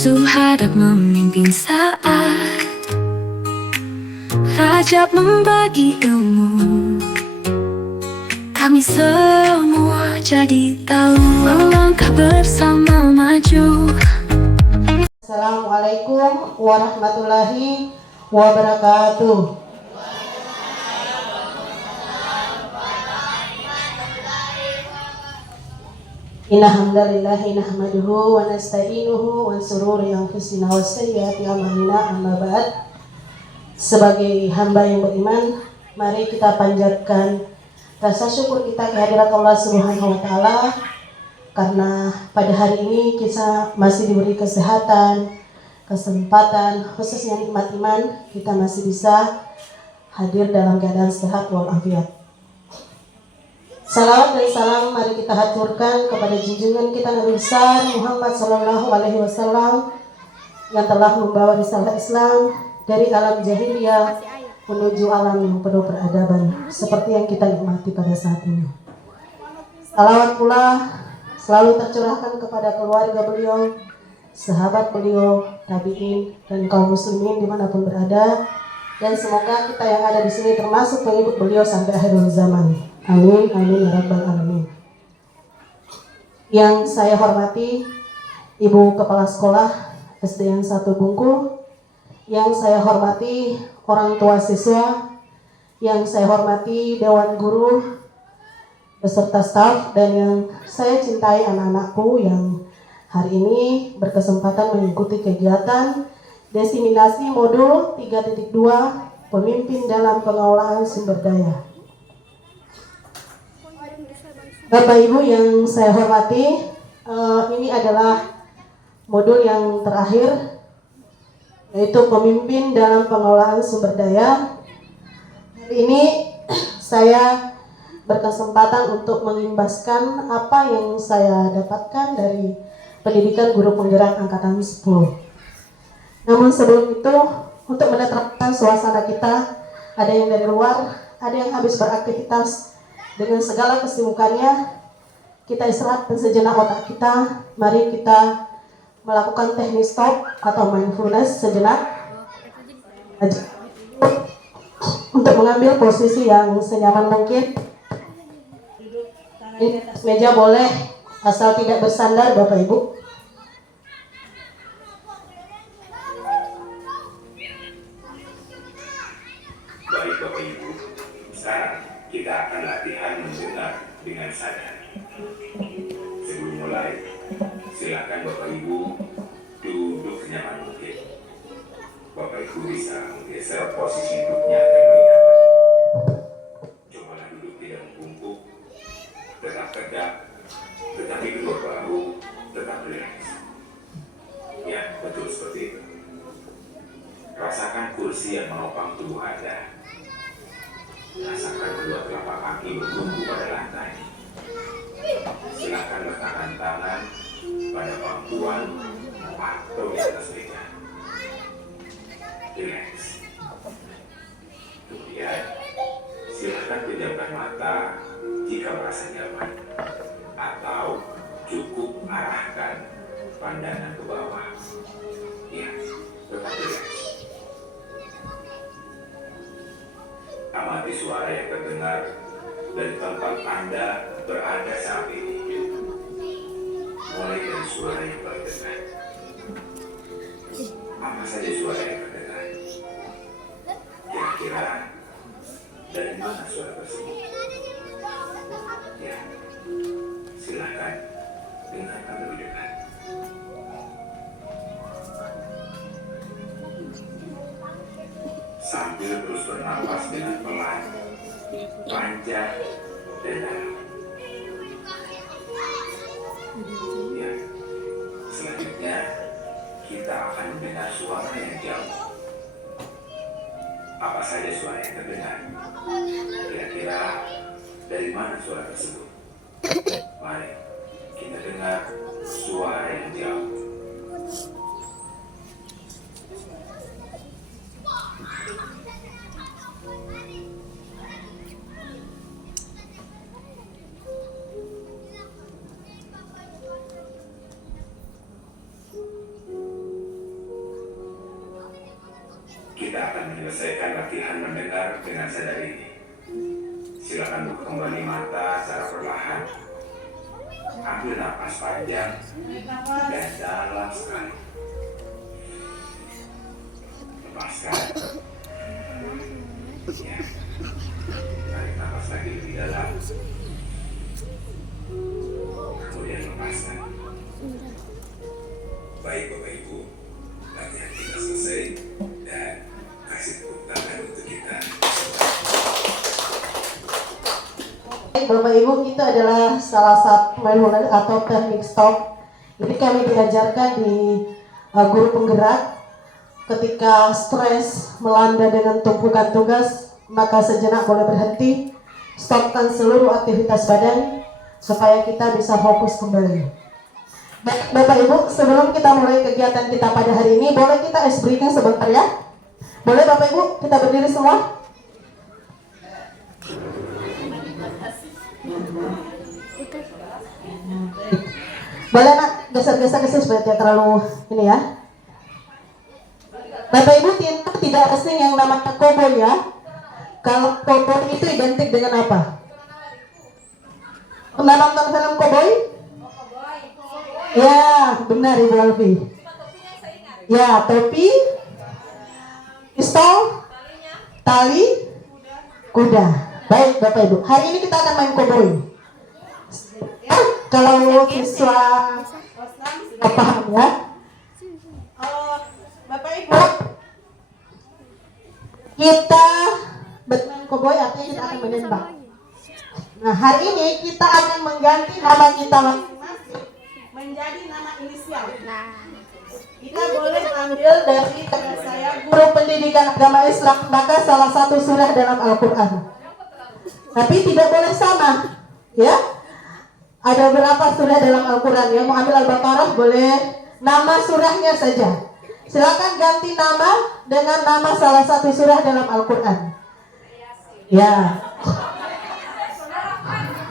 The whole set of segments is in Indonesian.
Suhadap memimpin saat Rajab membagi ilmu. Kami semua jadi tahu melangkah bersama maju. Assalamualaikum warahmatullahi wabarakatuh. Inna hamdalillahi nahmaduhu wa nasta'inuhu wa sururi anfusina wa sayyiati a'malina, amma ba'd. Sebagai hamba yang beriman, mari kita panjatkan rasa syukur kita kehadirat Allah Subhanahu wa taala karena pada hari ini kita masih diberi kesehatan, kesempatan, khususnya nikmat iman, kita masih bisa hadir dalam keadaan sehat walafiat. Salawat dan salam mari kita haturkan kepada junjungan kita Nabi besar Muhammad Sallallahu Alaihi Wasallam yang telah membawa risalah Islam dari alam jahiliyah menuju alam yang penuh peradaban seperti yang kita nikmati pada saat ini. Salawat pula selalu tercurahkan kepada keluarga beliau, sahabat beliau, tabi'in dan kaum muslimin dimanapun berada, dan semoga kita yang ada di sini termasuk pengikut beliau sampai akhir zaman. Amin, amin ya rabbal alamin. Yang saya hormati Ibu Kepala Sekolah SDN 1 Bungkul, yang saya hormati orang tua siswa, yang saya hormati Dewan Guru beserta staf, dan yang saya cintai anak-anakku yang hari ini berkesempatan mengikuti kegiatan desiminasi modul 3.2 pemimpin dalam pengelolaan sumber daya. Bapak Ibu yang saya hormati, ini adalah modul yang terakhir, yaitu pemimpin dalam pengelolaan sumber daya. Hari ini saya berkesempatan untuk mengimbaskan apa yang saya dapatkan dari pendidikan guru penggerak angkatan 10. Namun sebelum itu, untuk menetapkan suasana kita, ada yang dari luar, ada yang habis beraktivitas dengan segala kesibukannya, kita istirahatkan sejenak otak kita. Mari kita melakukan teknik stop atau mindfulness sejenak untuk mengambil posisi yang senyaman mungkin. Di atas meja boleh, asal tidak bersandar Bapak Ibu. Baik Bapak Ibu, sekarang kita akan latihan mendengar dengan sadar. Sebelum mulai, silakan Bapak Ibu duduk senyaman mungkin. Bapak Ibu bisa menggeser posisi duduknya agar lebih nyaman. Cobalah duduk tidak membungkuk, tetap tegak, tetapi kedua bahu tetap rileks. Ya, betul seperti itu. Rasakan kursi yang menopang tubuh Anda. Rasakan kedua telapak kaki bertumbuh pada lantai. Silakan letakkan tangan pada pangkuan atau di atas meja. Relax. Kemudian, silakan pejamkan mata jika merasa nyaman, atau cukup arahkan pandangan ke bawah. Ya, tetap relax. Amati suara yang terdengar dari tempat Anda berada saat ini. Mulai dari suara yang paling dekat. Apa saja suara yang terdengar? Kira-kira dari mana suara tersebut? Ya, silakan dengarkan lebih dekat. Sambil terus bernapas dengan pelan, panjang, dan dalam. Ya, selanjutnya kita akan mendengar suara yang jauh. Apa saja suara yang terdengar? Kira-kira dari mana suara tersebut? Mari kita dengar suara yang jauh. kita akan menyelesaikan latihan mendengar dengan sadar ini. Silakan buka kembali mata secara perlahan. Ambil napas panjang dan dalam sekali. Lepaskan. Ya. Tarik napas lagi lebih dalam. Kemudian lepaskan. Baik Bapak Ibu, latihan kita selesai dan kasih tepuk tangan untuk kita. Bapak Ibu, itu adalah salah satu manual atau teknik stop. Ini kami diajarkan di guru penggerak. Ketika stres melanda dengan tumpukan tugas, maka sejenak boleh berhenti, stopkan seluruh aktivitas badan supaya kita bisa fokus kembali. Baik Bapak Ibu, sebelum kita mulai kegiatan kita pada hari ini, boleh kita ice breathing sebentar ya? Boleh Bapak Ibu, kita berdiri semua? Boleh nak geser-geser supaya tidak terlalu ini ya. Bapak Ibu tidak asing yang namanya koboi ya. Kalau koboi itu identik dengan apa? Pernah nonton film koboi? Ya, benar Ibu Alfi. Ya, topi, pistol, tali, kuda. Baik Bapak Ibu, hari ini kita akan main koboi. Ya, kalau siswa paham ya. Bapak Ibu, kita bermain koboi artinya kita akan menembak. Nah, hari ini kita akan mengganti nama kita masing-masing menjadi nama inisial. Kita boleh ambil dari saya guru pendidikan agama Islam, maka salah satu surah dalam Al-Quran. Tapi tidak boleh sama, ya. Ada beberapa surah dalam Al-Quran. Yang mau ambil Al-Baqarah boleh nama surahnya saja. Silakan ganti nama dengan nama salah satu surah dalam Al-Quran. Ya.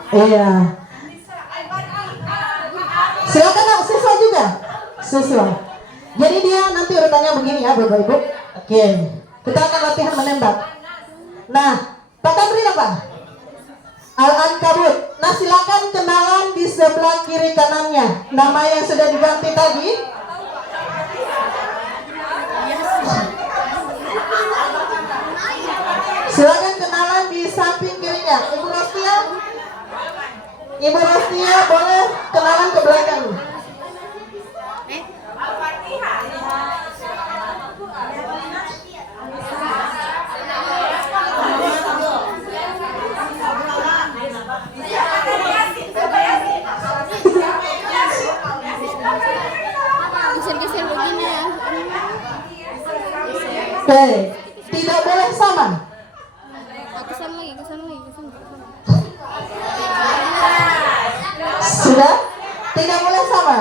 Iya. Silakan nak, siswa juga. Siswa. Jadi dia nanti urutannya begini ya Bapak Ibu. Oke. Kita akan latihan menembak. Nah, Pak Kamri apa? Al-Ankabut. Nah, silakan kenalan di sebelah kiri kanannya. Nama yang sudah diganti tadi. Silakan kenalan di samping kirinya. Ibu Rostia. Ibu Rostia boleh kenalan ke belakang. Oke, tidak boleh sama. Sudah? Tidak boleh sama.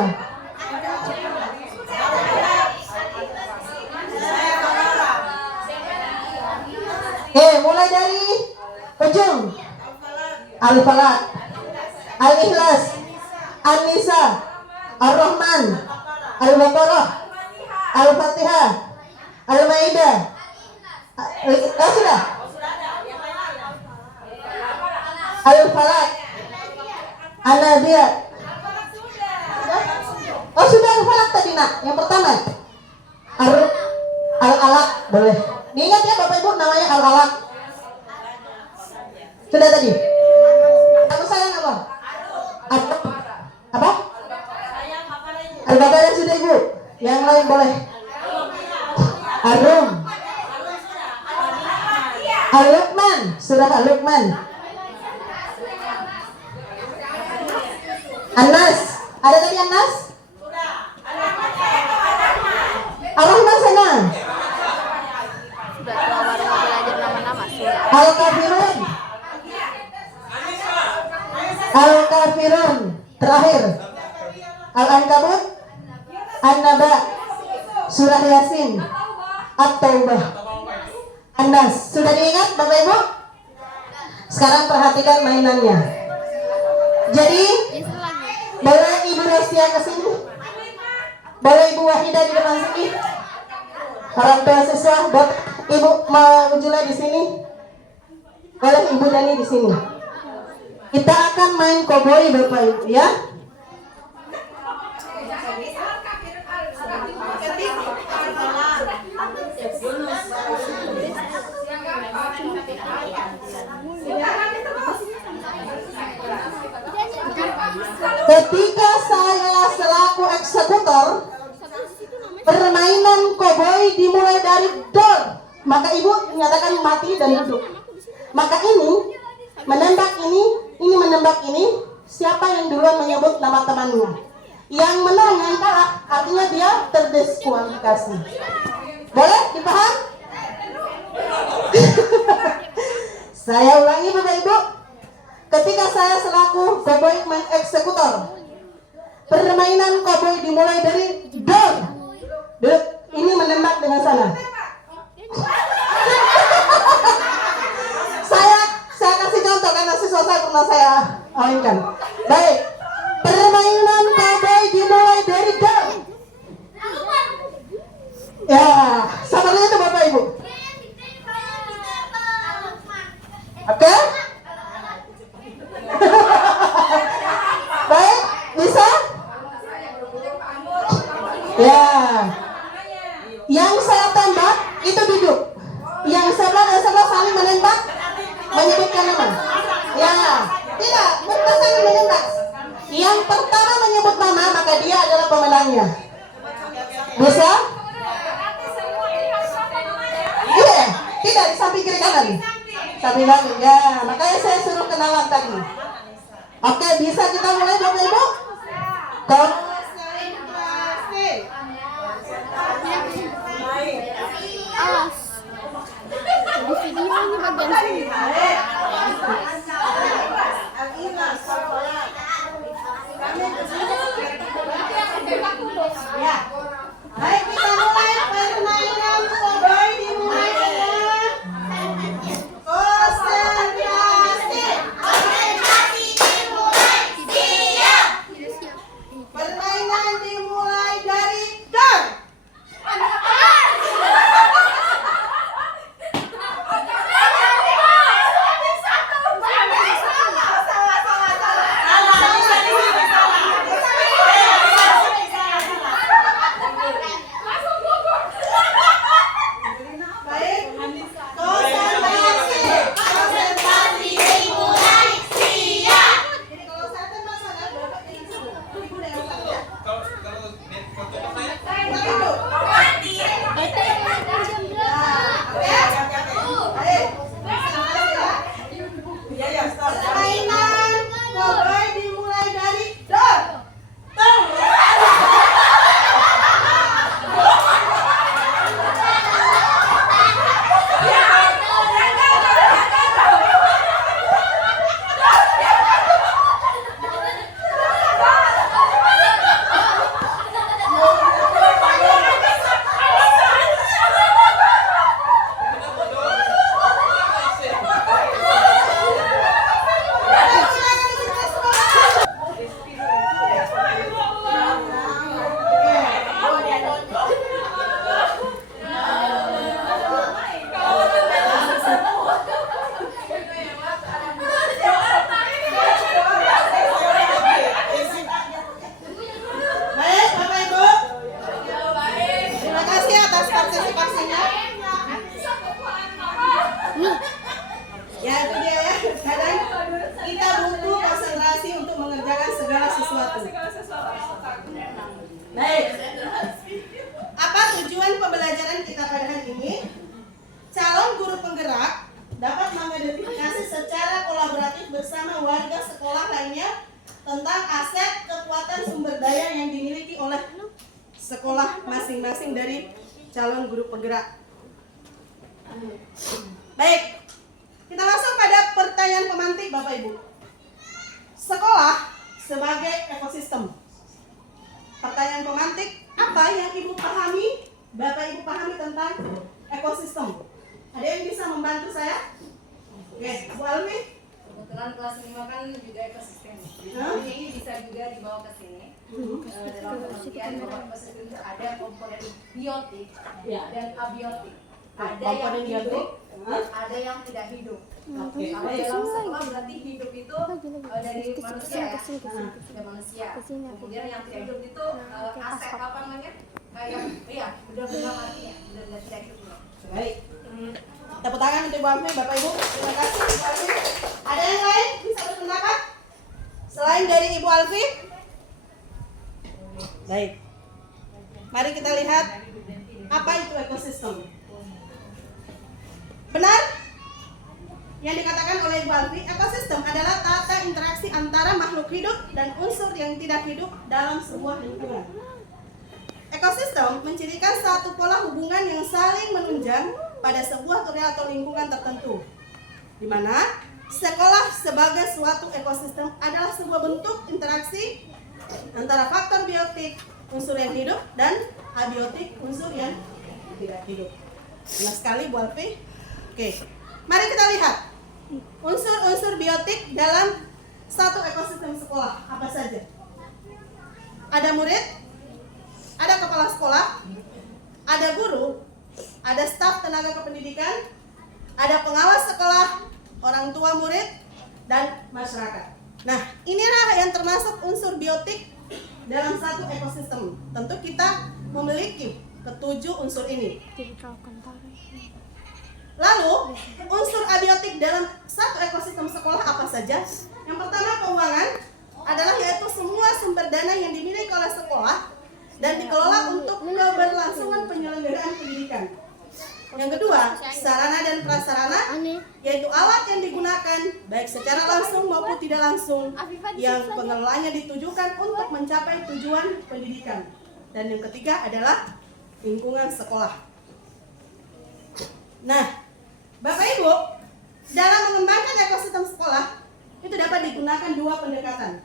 Mulai dari ujung. Al-Falaq, Al-Ikhlas, An-Nisa, Ar-Rahman, Al-Baqarah, Al-Fatihah, Al-Maidah. Sudah? Al-Falaq, An-Nazi'at. Sudah Al-Falaq tadi nak, yang pertama. Al-Alaq, boleh. Diingat ya Bapak Ibu, namanya Al-Alaq. Sudah tadi. Aku sayang apa? Apa? Al-Baqarah sudah Ibu. Yang lain boleh. Ar-Rum, Al-Luqman, surah Al-Luqman. An-Nas, ada tadi An-Nas? Ar-Rahman sana. Al-Kafirun, Al-Kafirun. Terakhir Al-Ankabut, An-Naba, surah Yasin, At-Taubah, An-Nas. Sudah diingat Bapak Ibu? Sekarang perhatikan mainannya. Jadi boleh Ibu Rostia ke sini? Boleh Ibu Wahidah di depan sini? Orang tua siswa, Ibu Ujula di sini. Boleh Ibu Dani di sini. Kita akan main koboi Bapak Ibu ya. Ketika saya selaku eksekutor, permainan koboi dimulai dari door, maka ibu menyatakan mati dan duduk. Maka ini menembak ini menembak ini. Siapa yang duluan menyebut nama temannya? Yang menang yang kalah, artinya dia terdiskualifikasi. Boleh dipaham? Saya ulangi Bapak Ibu. Ketika saya selaku koboi main eksekutor, permainan koboi dimulai dari door. Duduk, ini menembak dengan sana. saya kasih contoh karena siswa saya pernah saya mainkan. Baik, permainan koboi dimulai dari door. Ya, sabarnya itu Bapak Ibu. Oke? Baik, bisa? Ya. Yang saya tembak itu duduk. Yang sebelah saling menembak, menyebutkan nama. Ya, tidak, mereka saling menembak. Yang pertama menyebut nama, maka dia adalah pemenangnya. Bisa? Iya, tidak di samping kiri kanan. Samping kanan, ya. Makanya saya suruh kenalan tadi. Oke, bisa kita mulai Bapak Ibu? Alas. Di video ini bagian sini. Ya. Baik, kita mulai permainan koboi dimulai dengan konsentrasi. Permainan dimulai dari door. Permainan koboi dimulai dari door. Baik, Bapak Ibu. Terima kasih atas partisipasinya. Ya, itu dia ya. Kadang kita butuh konsentrasi untuk mengerjakan segala sesuatu. Baik. Apa tujuan pembelajaran kita pada hari ini? Calon guru penggerak dapat mengidentifikasi secara kolaboratif bersama warga sekolah lainnya tentang aset, kekuatan, sumber daya yang dimiliki oleh sekolah masing-masing dari calon guru penggerak. Baik, kita masuk pada pertanyaan pemantik Bapak Ibu. Sekolah sebagai ekosistem. Pertanyaan pemantik, apa yang Ibu pahami, Bapak Ibu pahami tentang ekosistem? Ada yang bisa membantu saya? Oke, Bu Almi. Kebetulan kelas 5 kan juga ekosistem. Ini bisa juga dibawa ke sini. Dalam pengertian bahwa ekosistem itu ada komponen biotik dan abiotik. Ada yang komponen hidup, biotik. ada yang tidak hidup. Oke. Kalau dalam sekolah berarti hidup itu dari manusia ya, kesini. dari manusia. Kesini. Kemudian yang tidak hidup itu aset apa namanya? Kayak iya, udah mati ya, udah tidak hidup. Baik. Tepuk tangan untuk Ibu Alfi, Bapak Ibu. Terima kasih Ibu Alfi. Ada yang lain bisa berpendapat selain dari Ibu Alfi? Baik. Mari kita lihat apa itu ekosistem. Benar? Yang dikatakan oleh Ibu Alfi, ekosistem adalah tata interaksi antara makhluk hidup dan unsur yang tidak hidup dalam sebuah lingkungan. Ekosistem mencirikan satu pola hubungan yang saling menunjang pada sebuah area atau lingkungan tertentu, di mana sekolah sebagai suatu ekosistem adalah sebuah bentuk interaksi antara faktor biotik, unsur yang hidup, dan abiotik, unsur yang tidak hidup. Benar sekali Bu Alfi. Oke, mari kita lihat unsur-unsur biotik dalam satu ekosistem sekolah apa saja. Ada murid, ada kepala sekolah, ada guru, ada staf tenaga kependidikan, ada pengawas sekolah, orang tua murid, dan masyarakat. Nah, inilah yang termasuk unsur biotik dalam satu ekosistem. Tentu kita memiliki ketujuh unsur ini. Lalu, unsur abiotik dalam satu ekosistem sekolah apa saja? Yang pertama, keuangan adalah yaitu semua sumber dana yang dimiliki oleh sekolah dan dikelola untuk keberlangsungan penyelenggaraan pendidikan. Yang kedua, sarana dan prasarana, yaitu alat yang digunakan baik secara langsung maupun tidak langsung yang pengelolanya ditujukan untuk mencapai tujuan pendidikan. Dan yang ketiga adalah lingkungan sekolah. Nah, Bapak Ibu, dalam mengembangkan ekosistem sekolah itu dapat digunakan dua pendekatan.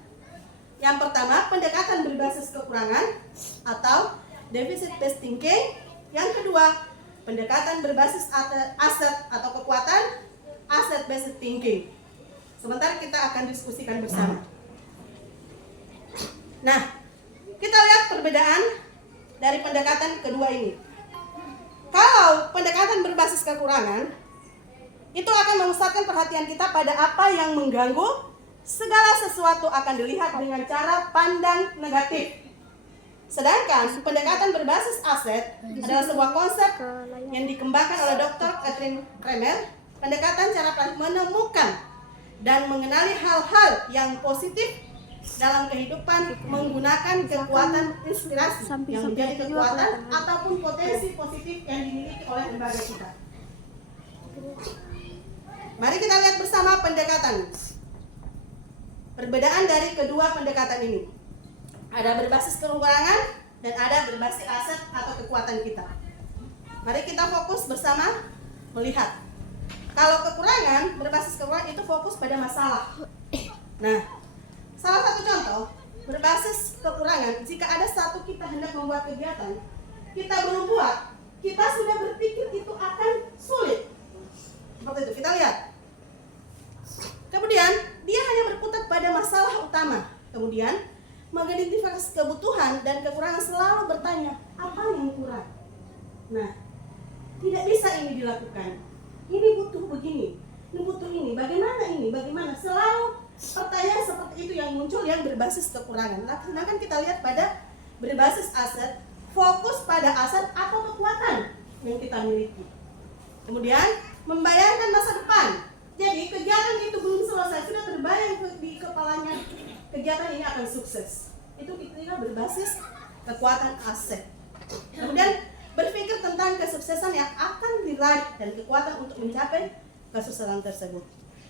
Yang pertama, pendekatan berbasis kekurangan atau deficit based thinking. Yang kedua, pendekatan berbasis aset atau kekuatan, asset based thinking. Sebentar kita akan diskusikan bersama. Nah, kita lihat perbedaan dari pendekatan kedua ini. Kalau pendekatan berbasis kekurangan, itu akan memusatkan perhatian kita pada apa yang mengganggu. Segala sesuatu akan dilihat dengan cara pandang negatif. Sedangkan pendekatan berbasis aset adalah sebuah konsep yang dikembangkan oleh Dr. Catherine Kramer. Pendekatan cara menemukan dan mengenali hal-hal yang positif dalam kehidupan menggunakan kekuatan inspirasi yang menjadi kekuatan ataupun potensi positif yang dimiliki oleh lembaga kita. Mari kita lihat bersama pendekatan. Perbedaan dari kedua pendekatan ini. Ada berbasis kekurangan dan ada berbasis aset atau kekuatan kita. Mari kita fokus bersama melihat. Kalau kekurangan, berbasis kekurangan itu fokus pada masalah. Nah, salah satu contoh berbasis kekurangan, jika ada satu kita hendak membuat kegiatan, kita belum buat, kita sudah berpikir itu akan sulit. Seperti itu, kita lihat. Kemudian, dia hanya berkutat pada masalah utama. Kemudian, mengidentifikasi kebutuhan dan kekurangan, selalu bertanya, apa yang kurang? Nah, tidak bisa ini dilakukan. Ini butuh begini, ini butuh ini, bagaimana ini, bagaimana? Selalu pertanyaan seperti itu yang muncul yang berbasis kekurangan. Nah, sedangkan kita lihat pada berbasis aset, fokus pada aset atau kekuatan yang kita miliki. Kemudian, membayangkan masa depan. Jadi, kegiatan itu belum selesai, sudah terbayang di kepalanya, kegiatan ini akan sukses. Itu kita berbasis kekuatan aset. Kemudian, berpikir tentang kesuksesan yang akan diraih dan kekuatan untuk mencapai kesuksesan tersebut.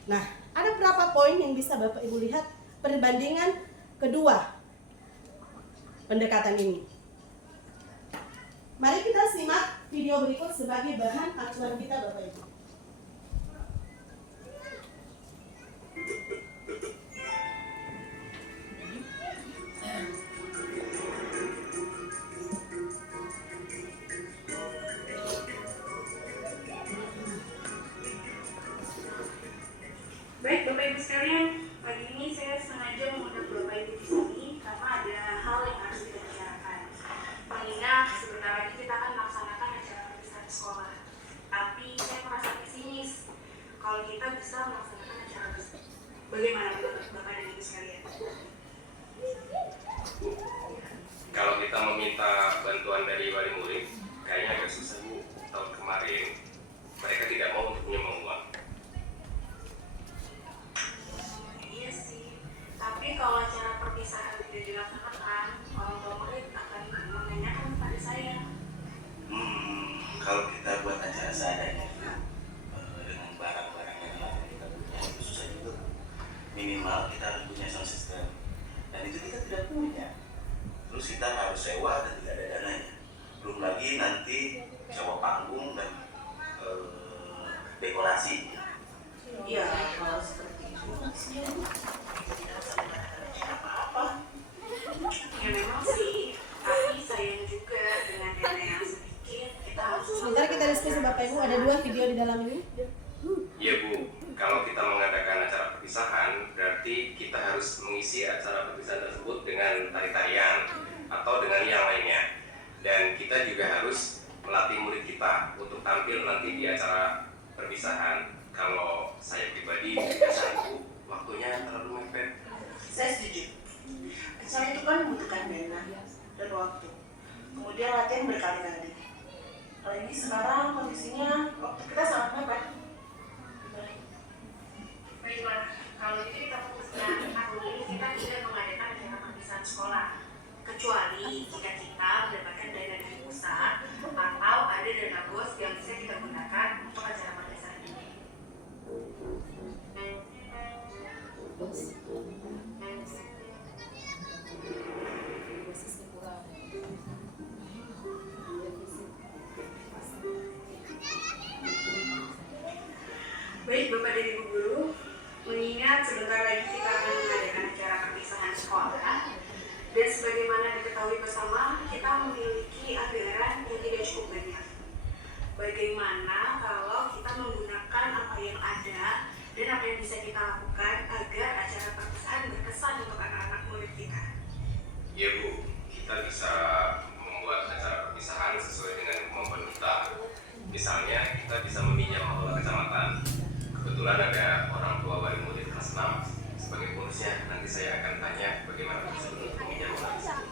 Nah, ada berapa poin yang bisa Bapak Ibu lihat perbandingan kedua pendekatan ini. Mari kita simak video berikut sebagai bahan acuan kita Bapak Ibu. Baik Bapak Ibu sekalian, pagi ini saya sengaja mengundang Bapak Ibu di sini karena ada hal yang harus kita bicarakan. Mengingat sebentar lagi kita akan melaksanakan acara perpisahan sekolah. kalau kita bisa melaksanakan acara tersebut. Bagaimana menurut Bapak dan Ibu sekalian? Bu, kalau kita meminta bantuan dari wali murid, kayaknya agak susah Bu. Tahun kemarin mereka tidak mau untuk menyumbang uang. Iya sih, tapi kalau acara perpisahan tidak dilaksanakan, orang tua murid akan menanyakan kepada saya. Kalau kita buat acara seadanya dengan barang-barang yang lain kita punya itu susah juga. Minimal kita harus punya sound system, dan itu kita tidak punya. Terus kita harus sewa dan tidak ada dananya. Belum lagi nanti sewa panggung dan dekorasi. Iya, kalau seperti itu Tidak usah mengadakan apa-apa. Ya memang sih, tapi sayang juga dengan dana yang sedikit, kita harus... Sebentar kita diskusi Bapak Ibu, ada 2 video di dalam ini. Iya Bu, kalau kita mengadakan acara perpisahan, berarti kita harus mengisi acara perpisahan tersebut dengan tari-tarian atau dengan yang lainnya. Dan kita juga harus melatih murid kita untuk tampil nanti di acara perpisahan. Kalau saya pribadi tidak sanggup, waktunya terlalu mepet. saya setuju. Acara itu kan membutuhkan dana dan waktu. Kemudian latihan berkali-kali. Kalau ini sekarang kondisinya waktu kita sangat mepet. Baiklah, kalau itu kita fokuskan tahun ini kita tidak mengadakan acara perpisahan sekolah. Kecuali jika kita mendapatkan dana dari pusat atau ada dana bos yang bisa kita gunakan untuk acara perpisahan ini. Baik Bapak dan Ibu Guru, mengingat sebentar lagi kita akan mengadakan acara perpisahan sekolah, dan sebagaimana diketahui bersama, kita memiliki anggaran yang tidak cukup banyak. Bagaimana kalau kita menggunakan apa yang ada dan apa yang bisa kita lakukan agar acara perpisahan berkesan untuk anak-anak murid kita? Iya Bu, kita bisa membuat acara perpisahan sesuai dengan kemampuan kita. Misalnya kita bisa meminjam aula kecamatan. Kebetulan ada orang tua wali murid kelas 6 sebagai bonusnya. Nanti saya akan tanya bagaimana prosedur meminjam aula tersebut.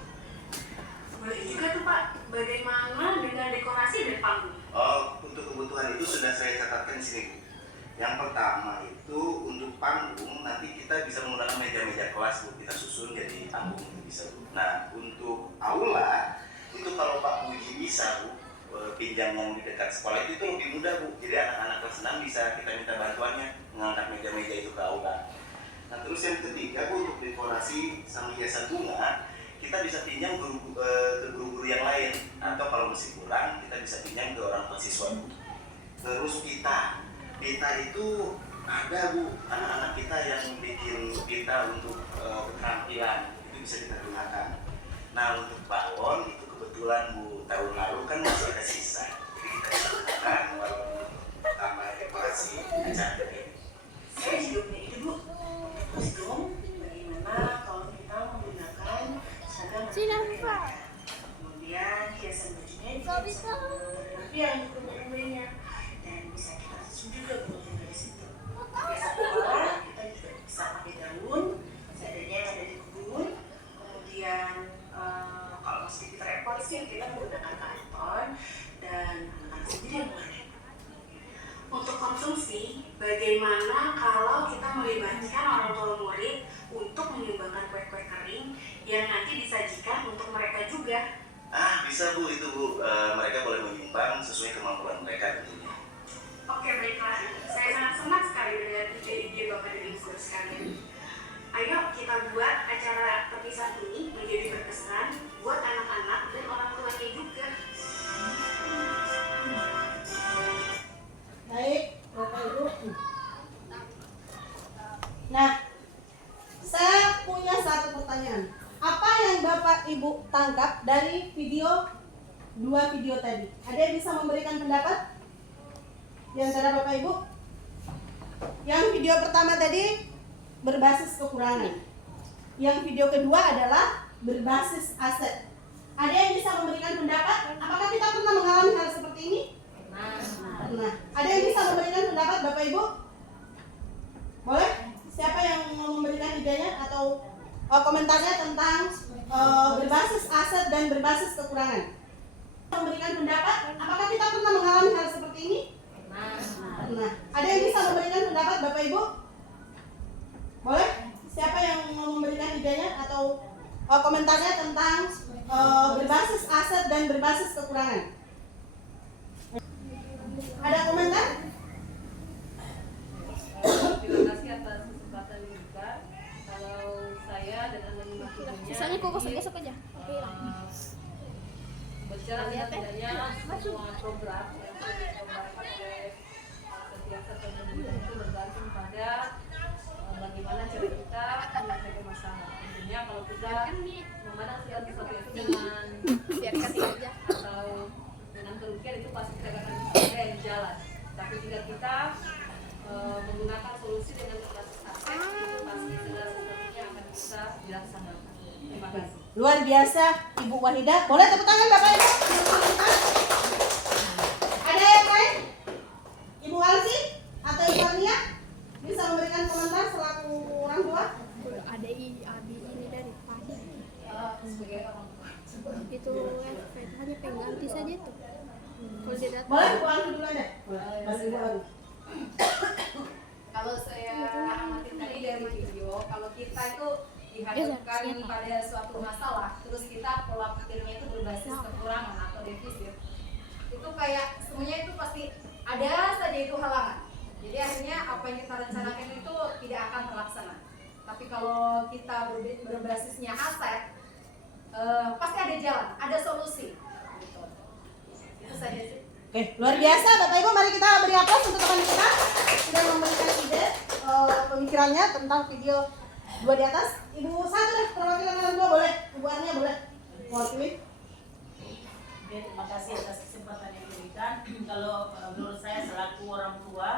Boleh juga tuh Pak, bagaimana dengan dekorasi dan panggung? Untuk kebutuhan itu sudah saya catatkan di sini, Bu. Yang pertama itu untuk panggung nanti kita bisa menggunakan meja-meja kelas, Bu. Kita susun jadi panggung itu bisa, Bu. Nah, untuk aula itu kalau Pak Puji bisa, Bu, pinjam yang di dekat sekolah itu lebih mudah, Bu. Jadi anak-anak kelas 6 bisa kita minta bantuannya mengangkat meja-meja itu ke aula. Nah, terus yang ketiga, Bu, untuk dekorasi sama hiasan bunga kita bisa pinjam ke guru-guru yang lain, atau kalau masih kurang kita bisa pinjam ke orang tua siswa, Bu. Terus pita itu ada, Bu, anak-anak kita yang bikin pita untuk keterampilan itu bisa kita gunakan. Nah, untuk balon itu kebetulan, Bu, tahun lalu kan masih ada sisa, jadi kita bisa gunakan balon tambah dekorasi acara ini. Saya juga punya ide, Bu. Kostum, bagaimana kalau kita menggunakan seragam mereka. Kemudian hiasan bajunya juga bisa tapi yang umumnya dan bisa kita susun juga, Bu, dari situ. Hiasan kepala kita juga bisa pakai daun seadanya yang ada di kebun. Kemudian kalau sedikit repot sih kita menggunakan karton dan anak-anak sendiri yang mulai. Untuk konsumsi, bagaimana kalau kita melibatkan orang tua murid untuk menyumbangkan kue-kue kering yang nanti disajikan untuk mereka juga? Bisa, Bu, itu, Bu. Mereka boleh menyumbang sesuai kemampuan mereka tentunya. Oke, baiklah. Saya sangat senang sekali dengan ide-ide Bapak dan Ibu Guru sekalian. Ayo kita buat acara perpisahan ini menjadi berkesan buat anak-anak dan orang tuanya juga. Baik, Bapak Ibu. Nah, saya punya satu pertanyaan. Apa yang Bapak Ibu tangkap dari dua video tadi? Ada yang bisa memberikan pendapat? Di antara Bapak Ibu? Yang video pertama tadi berbasis kekurangan. Yang video kedua adalah berbasis aset. Ada yang bisa memberikan pendapat? Apakah kita pernah mengalami hal seperti ini? Nah, ada yang bisa memberikan pendapat, Bapak Ibu? seperti ini? Pernah. Ada yang bisa memberikan pendapat Bapak Ibu? Boleh? Siapa yang mau memberikan idenya atau komentarnya tentang berbasis aset dan berbasis kekurangan? Ada komentar? Terima kasih atas kesempatan juga. Kalau saya dengan menyimak Misalnya kok gesek aja. berbicara setidaknya semua program yang sudah dicobakan oleh setiap pemerintah itu bergantung pada bagaimana cara kita menyelesaikan masalah. Tentunya kalau kita memandang segala sesuatu itu dengan Biarkan aja. atau dengan kerugian itu pasti kita akan ada yang jalan. Tapi jika kita menggunakan solusi dengan berbasis aset, itu pasti segala sesuatunya akan bisa dilaksanakan. Terima kasih. Luar biasa Ibu Wahidah. Boleh tepuk tangan Bapak Ibu? Ada yang lain? Ibu Alsi atau Ibu Arnia bisa memberikan komentar selaku orang tua? Ada abi ini dari pagi. Sebagai orang tua. Itu efek hanya pengganti saja tuh. Kalau dia datang. Boleh Bu Alsi dulu aja. Boleh Ibu Alsi. Kalau saya amati tadi dari video, kalau kita itu dihadapkan pada suatu masalah, terus kita pola pikirnya itu berbasis kekurangan atau defisit, itu kayak semuanya itu pasti ada saja itu halangan. Jadi akhirnya apa yang kita rencanakan itu tidak akan terlaksana. Tapi kalau kita berbasisnya aset, pasti ada jalan, ada solusi. Gitu. Itu saja sih. Oke, luar biasa Bapak Ibu, mari kita beri aplaus untuk teman kita sudah memberikan ide pemikirannya tentang video dua di atas. Ibu satu deh, perwakilan orang tua boleh, Ibu Arnia boleh mewakili. Oke, terima kasih atas kesempatan yang diberikan. Kalau menurut saya selaku orang tua,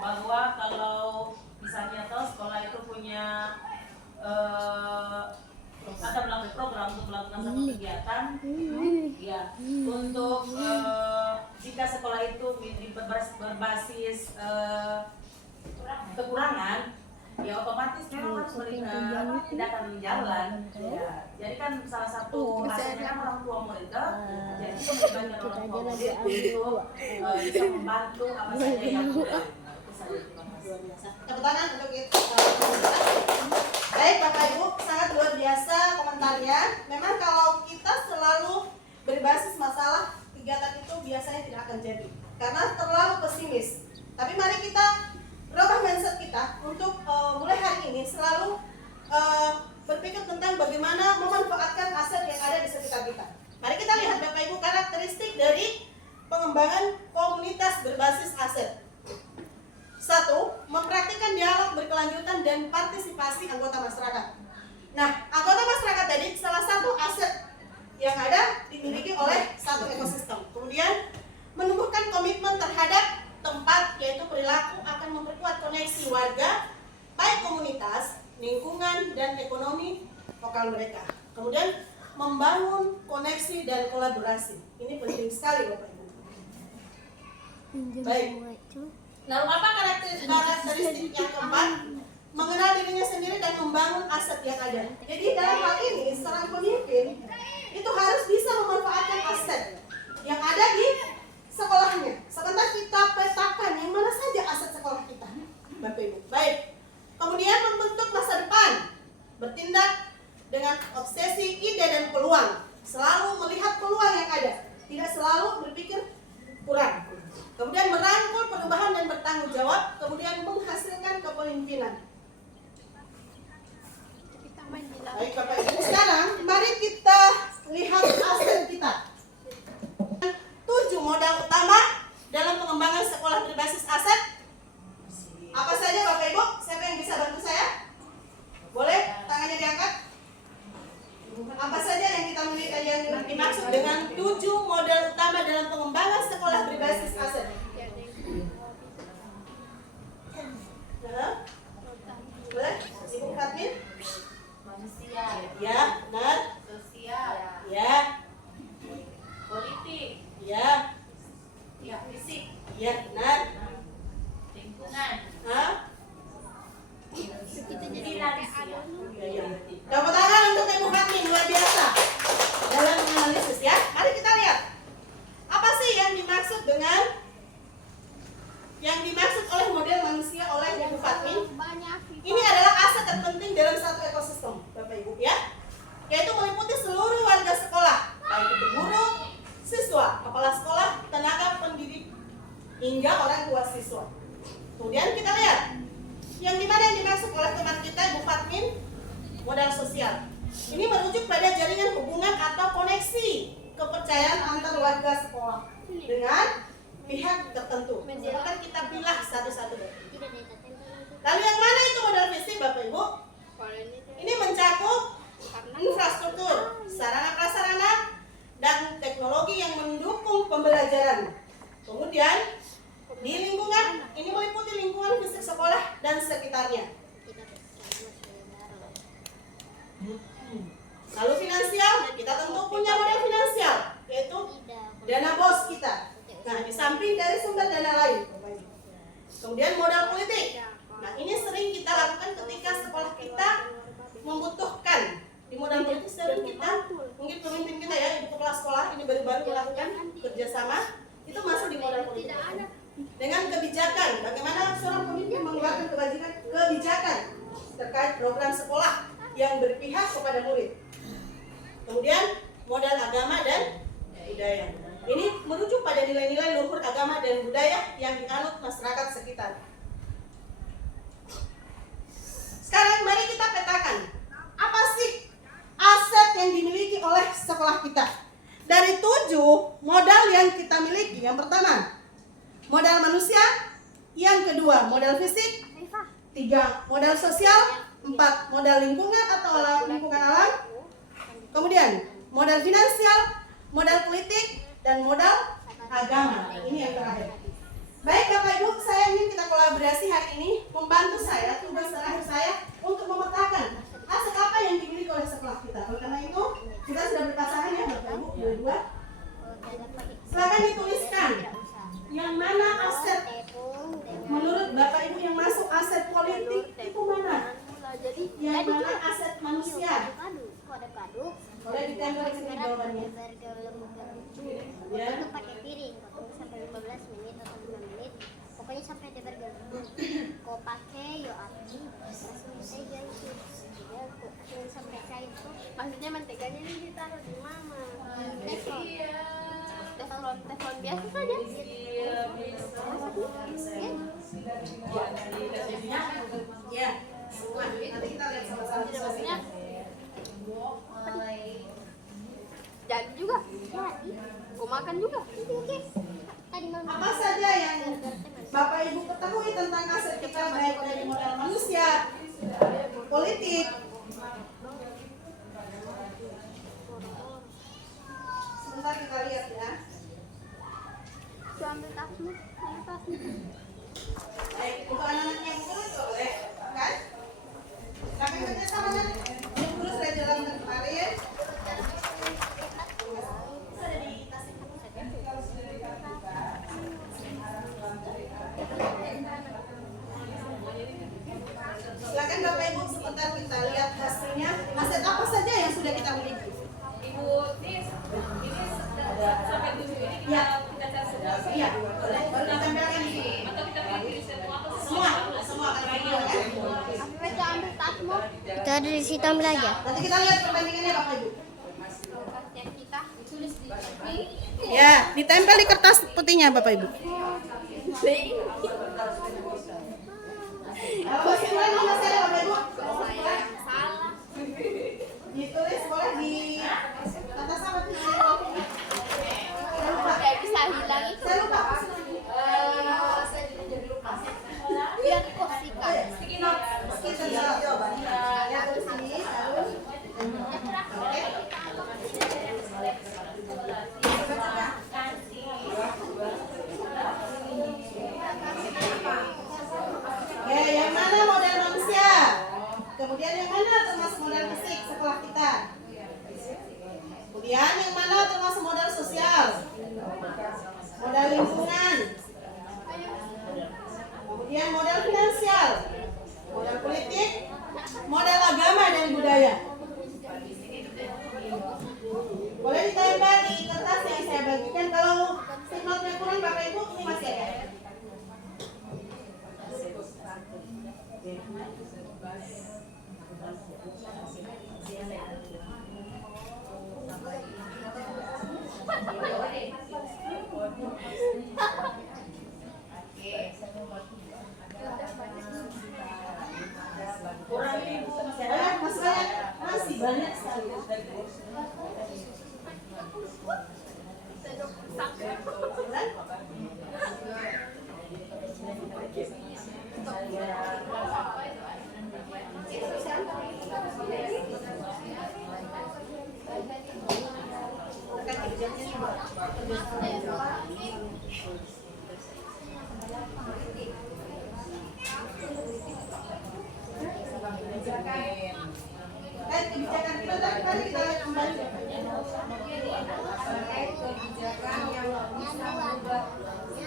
bahwa kalau misalnya toh sekolah itu punya ada melakukan program untuk melakukan satu kegiatan, ya untuk jika sekolah itu berbasis kekurangan, ya otomatis memang harus tidak akan jalan. Ya. Jadi kan salah satu hasilnya kan orang tua murid, jadi melibatkan orang tua murid untuk bisa membantu apa saja yang kurang. Tepuk tangan untuk kita. Baik Bapak Ibu, sangat luar biasa komentarnya. Memang kalau kita selalu berbasis masalah, kegiatan itu biasanya tidak akan jadi karena terlalu pesimis. Tapi mari kita rubah mindset kita untuk mulai hari ini selalu berpikir tentang bagaimana memanfaatkan aset yang ada di sekitar kita. Mari kita lihat Bapak Ibu karakteristik dari pengembangan komunitas berbasis aset. 1. Mempraktikkan dialog berkelanjutan dan partisipasi anggota masyarakat. Nah, anggota masyarakat tadi salah satu aset yang ada dimiliki oleh satu ekosistem. Kemudian menumbuhkan komitmen terhadap tempat, yaitu perilaku akan memperkuat koneksi warga, baik komunitas, lingkungan, dan ekonomi lokal mereka. Kemudian membangun koneksi dan kolaborasi. Ini penting sekali Bapak Ibu. Baik. Lalu apa karakteristik yang keempat? Mengenal dirinya sendiri dan membangun aset yang ada. Jadi dalam hal ini seorang pemimpin itu harus bisa memanfaatkan aset yang ada di sekolahnya. Sebentar kita petakan yang mana saja aset sekolah kita, Bapak Ibu. Baik. Kemudian membentuk masa depan, bertindak dengan obsesi, ide dan peluang. Selalu melihat peluang yang ada, tidak selalu berpikir kurang. Kemudian merangkul perubahan dan bertanggung jawab, kemudian menghasilkan kepemimpinan. Baik Bapak Ibu, sekarang mari kita lihat aset kita. 7 modal utama dalam pengembangan sekolah berbasis aset. Apa saja Bapak Ibu? Siapa yang bisa bantu saya? Boleh tangannya diangkat? Apa saja yang kita miliki yang dimaksud dengan 7 modal utama dalam pengembangan sekolah berbasis aset? Boleh? Ibu Fatmin? Manusia, Ya, benar. sosial, Ya, politik, ya, ya fisik, ya, benar. lingkungan, Hah? finansial. Ya. Tepuk tangan untuk Ibu Fatmin, luar biasa dalam menganalisis ya. Mari kita lihat apa sih yang dimaksud dengan kepala sekolah, tenaga pendidik, hingga orang tua siswa. Kemudian kita lihat yang dimaksud oleh teman kita Ibu Fatmin, modal sosial. Ini merujuk pada jaringan hubungan atau koneksi kepercayaan antar warga sekolah dengan pihak tertentu. Sebentar kita pilah satu-satu. Lalu yang mana itu modal fisik Bapak Ibu? Ini mencakup infrastruktur, sarana prasarana, dan teknologi yang mendukung pembelajaran. Kemudian di lingkungan, ini meliputi lingkungan fisik sekolah dan sekitarnya. Lalu finansial, kita tentu punya modal finansial, yaitu dana bos kita. Nah, di samping dari sumber dana lain. Kemudian modal politik. Nah, ini sering kita lakukan ketika sekolah kita membutuhkan. Di modal politik sering kita, mungkin pemimpin kita ya, ibu kepala sekolah ini baru-baru melakukan kerjasama, itu masuk di modal politik. Dengan kebijakan, bagaimana seorang pemimpin mengeluarkan kebijakan terkait program sekolah yang berpihak kepada murid. Kemudian modal agama dan budaya. Ini merujuk pada nilai-nilai luhur agama dan budaya yang dianut masyarakat sekitar. Sekarang mari kita petakan, apa sih aset yang dimiliki oleh sekolah kita? Dari 7 modal yang kita miliki, yang pertama modal manusia, yang kedua modal fisik, 3 modal sosial, 4 modal lingkungan atau lingkungan alam, kemudian modal finansial, modal politik, dan modal agama. Ini yang terakhir. Baik Bapak Ibu, saya ingin kita kolaborasi hari ini, membantu saya, tugas terakhir saya untuk memetakan aset apa yang dimiliki oleh sekolah kita. Oleh karena itu, kita sudah berpasangan ya Bapak Ibu, dua-dua. Silakan dituliskan yang mana aset menurut Bapak Ibu yang masuk aset politik itu mana? Yang mana aset manusia? Boleh ditempel di sini jawabannya. Ya. Pakai piring, sampai 15 menit atau 5 menit. Pokoknya sampai dia bergelembung. Kau pakai yo api, langsung saya ganti. Dia sampai cair tuh. Maksudnya menteganya ini ditaruh di mana? Teflon biasa saja. Ya, semua. Nanti kita lihat sama-sama prosesnya. Jadi juga. Jadi. Kau makan juga. Apa saja yang Bapak Ibu ketahui tentang aset kita, baik dari modal manusia, politik, sebentar kita lihat ya. Ambil tasmu. Untuk anak-anaknya yang guru juga boleh, kan? Silakan kerja sama kan? Yang guru sudah jalankan kemarin. Silakan Bapak Ibu, sebentar kita lihat hasilnya. Aset apa saja yang sudah kita miliki? Ibu, ini sampai 7 ini kita cari semua. Iya, boleh. Baru ditempelkan di sini. Atau kita pilih semua atau Semua akan video ya. Ambil tasmu. Kita ada di situ ambil aja. Nanti kita lihat perbandingannya Bapak Ibu. Kita tulis di Ya, ditempel di kertas putihnya Bapak Ibu. Kalau kesimpulan masih ada Bapak Ibu? salah. Ditulis boleh di atas apa tuh? Kayak bisa hilang itu. Saya lupa. Saya juga jadi lupa. Biar kosikan. Sticky notes. Kita lihat jawabannya. Ya, tulis ini. Lalu. Ya, yang mana modal manusia? Kemudian yang mana termasuk modal fisik sekolah kita? Kemudian yang mana termasuk modal sosial? Modal lingkungan. Kemudian modal finansial, modal politik, modal agama dan budaya. Boleh ditempel di kertas yang saya bagikan. Kalau footnote-nya kurang Bapak Ibu, ini masih ada. Kebijakan kita tadi kita lihat kembali.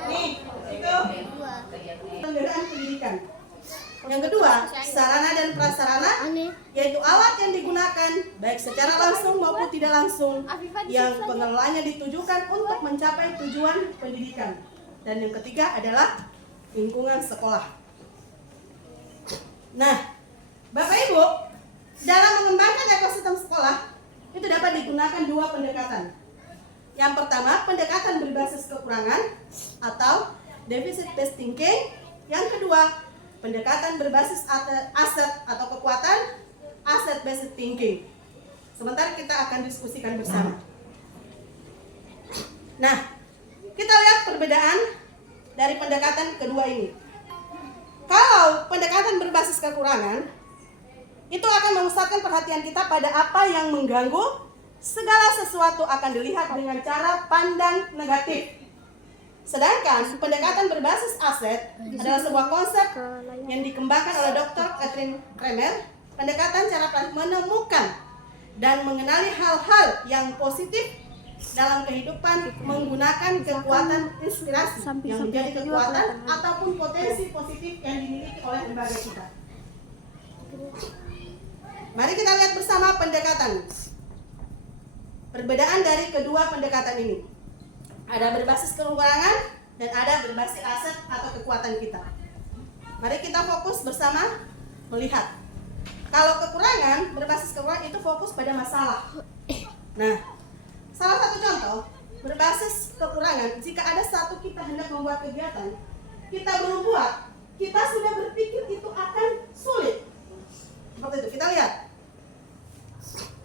Nih, itu penyelenggaraan pendidikan. Yang kedua, sarana dan prasarana, yaitu alat yang digunakan baik secara langsung maupun tidak langsung, yang pengelolaannya ditujukan untuk mencapai tujuan pendidikan. Dan yang ketiga adalah lingkungan sekolah. Nah, Bapak Ibu, dalam mengembangkan ekosistem sekolah itu dapat digunakan dua pendekatan. Yang pertama, pendekatan berbasis kekurangan atau deficit based thinking. Yang kedua, pendekatan berbasis aset atau kekuatan, asset based thinking. Sebentar kita akan diskusikan bersama. Nah, kita lihat perbedaan dari pendekatan kedua ini. Kalau pendekatan berbasis kekurangan, itu akan memusatkan perhatian kita pada apa yang mengganggu. Segala sesuatu akan dilihat dengan cara pandang negatif. Sedangkan pendekatan berbasis aset adalah sebuah konsep yang dikembangkan oleh Dr. Catherine Kramer. Pendekatan cara menemukan dan mengenali hal-hal yang positif dalam kehidupan menggunakan kekuatan inspirasi yang menjadi kekuatan ataupun potensi positif yang dimiliki oleh lembaga kita. Mari kita lihat bersama pendekatan. Perbedaan dari kedua pendekatan ini. Ada berbasis kekurangan dan ada berbasis aset atau kekuatan kita. Mari kita fokus bersama melihat. Kalau kekurangan, berbasis kekurangan itu fokus pada masalah. Nah, salah satu contoh berbasis kekurangan, jika ada satu kita hendak membuat kegiatan, kita belum buat, kita sudah berpikir itu akan sulit. Seperti itu, kita lihat.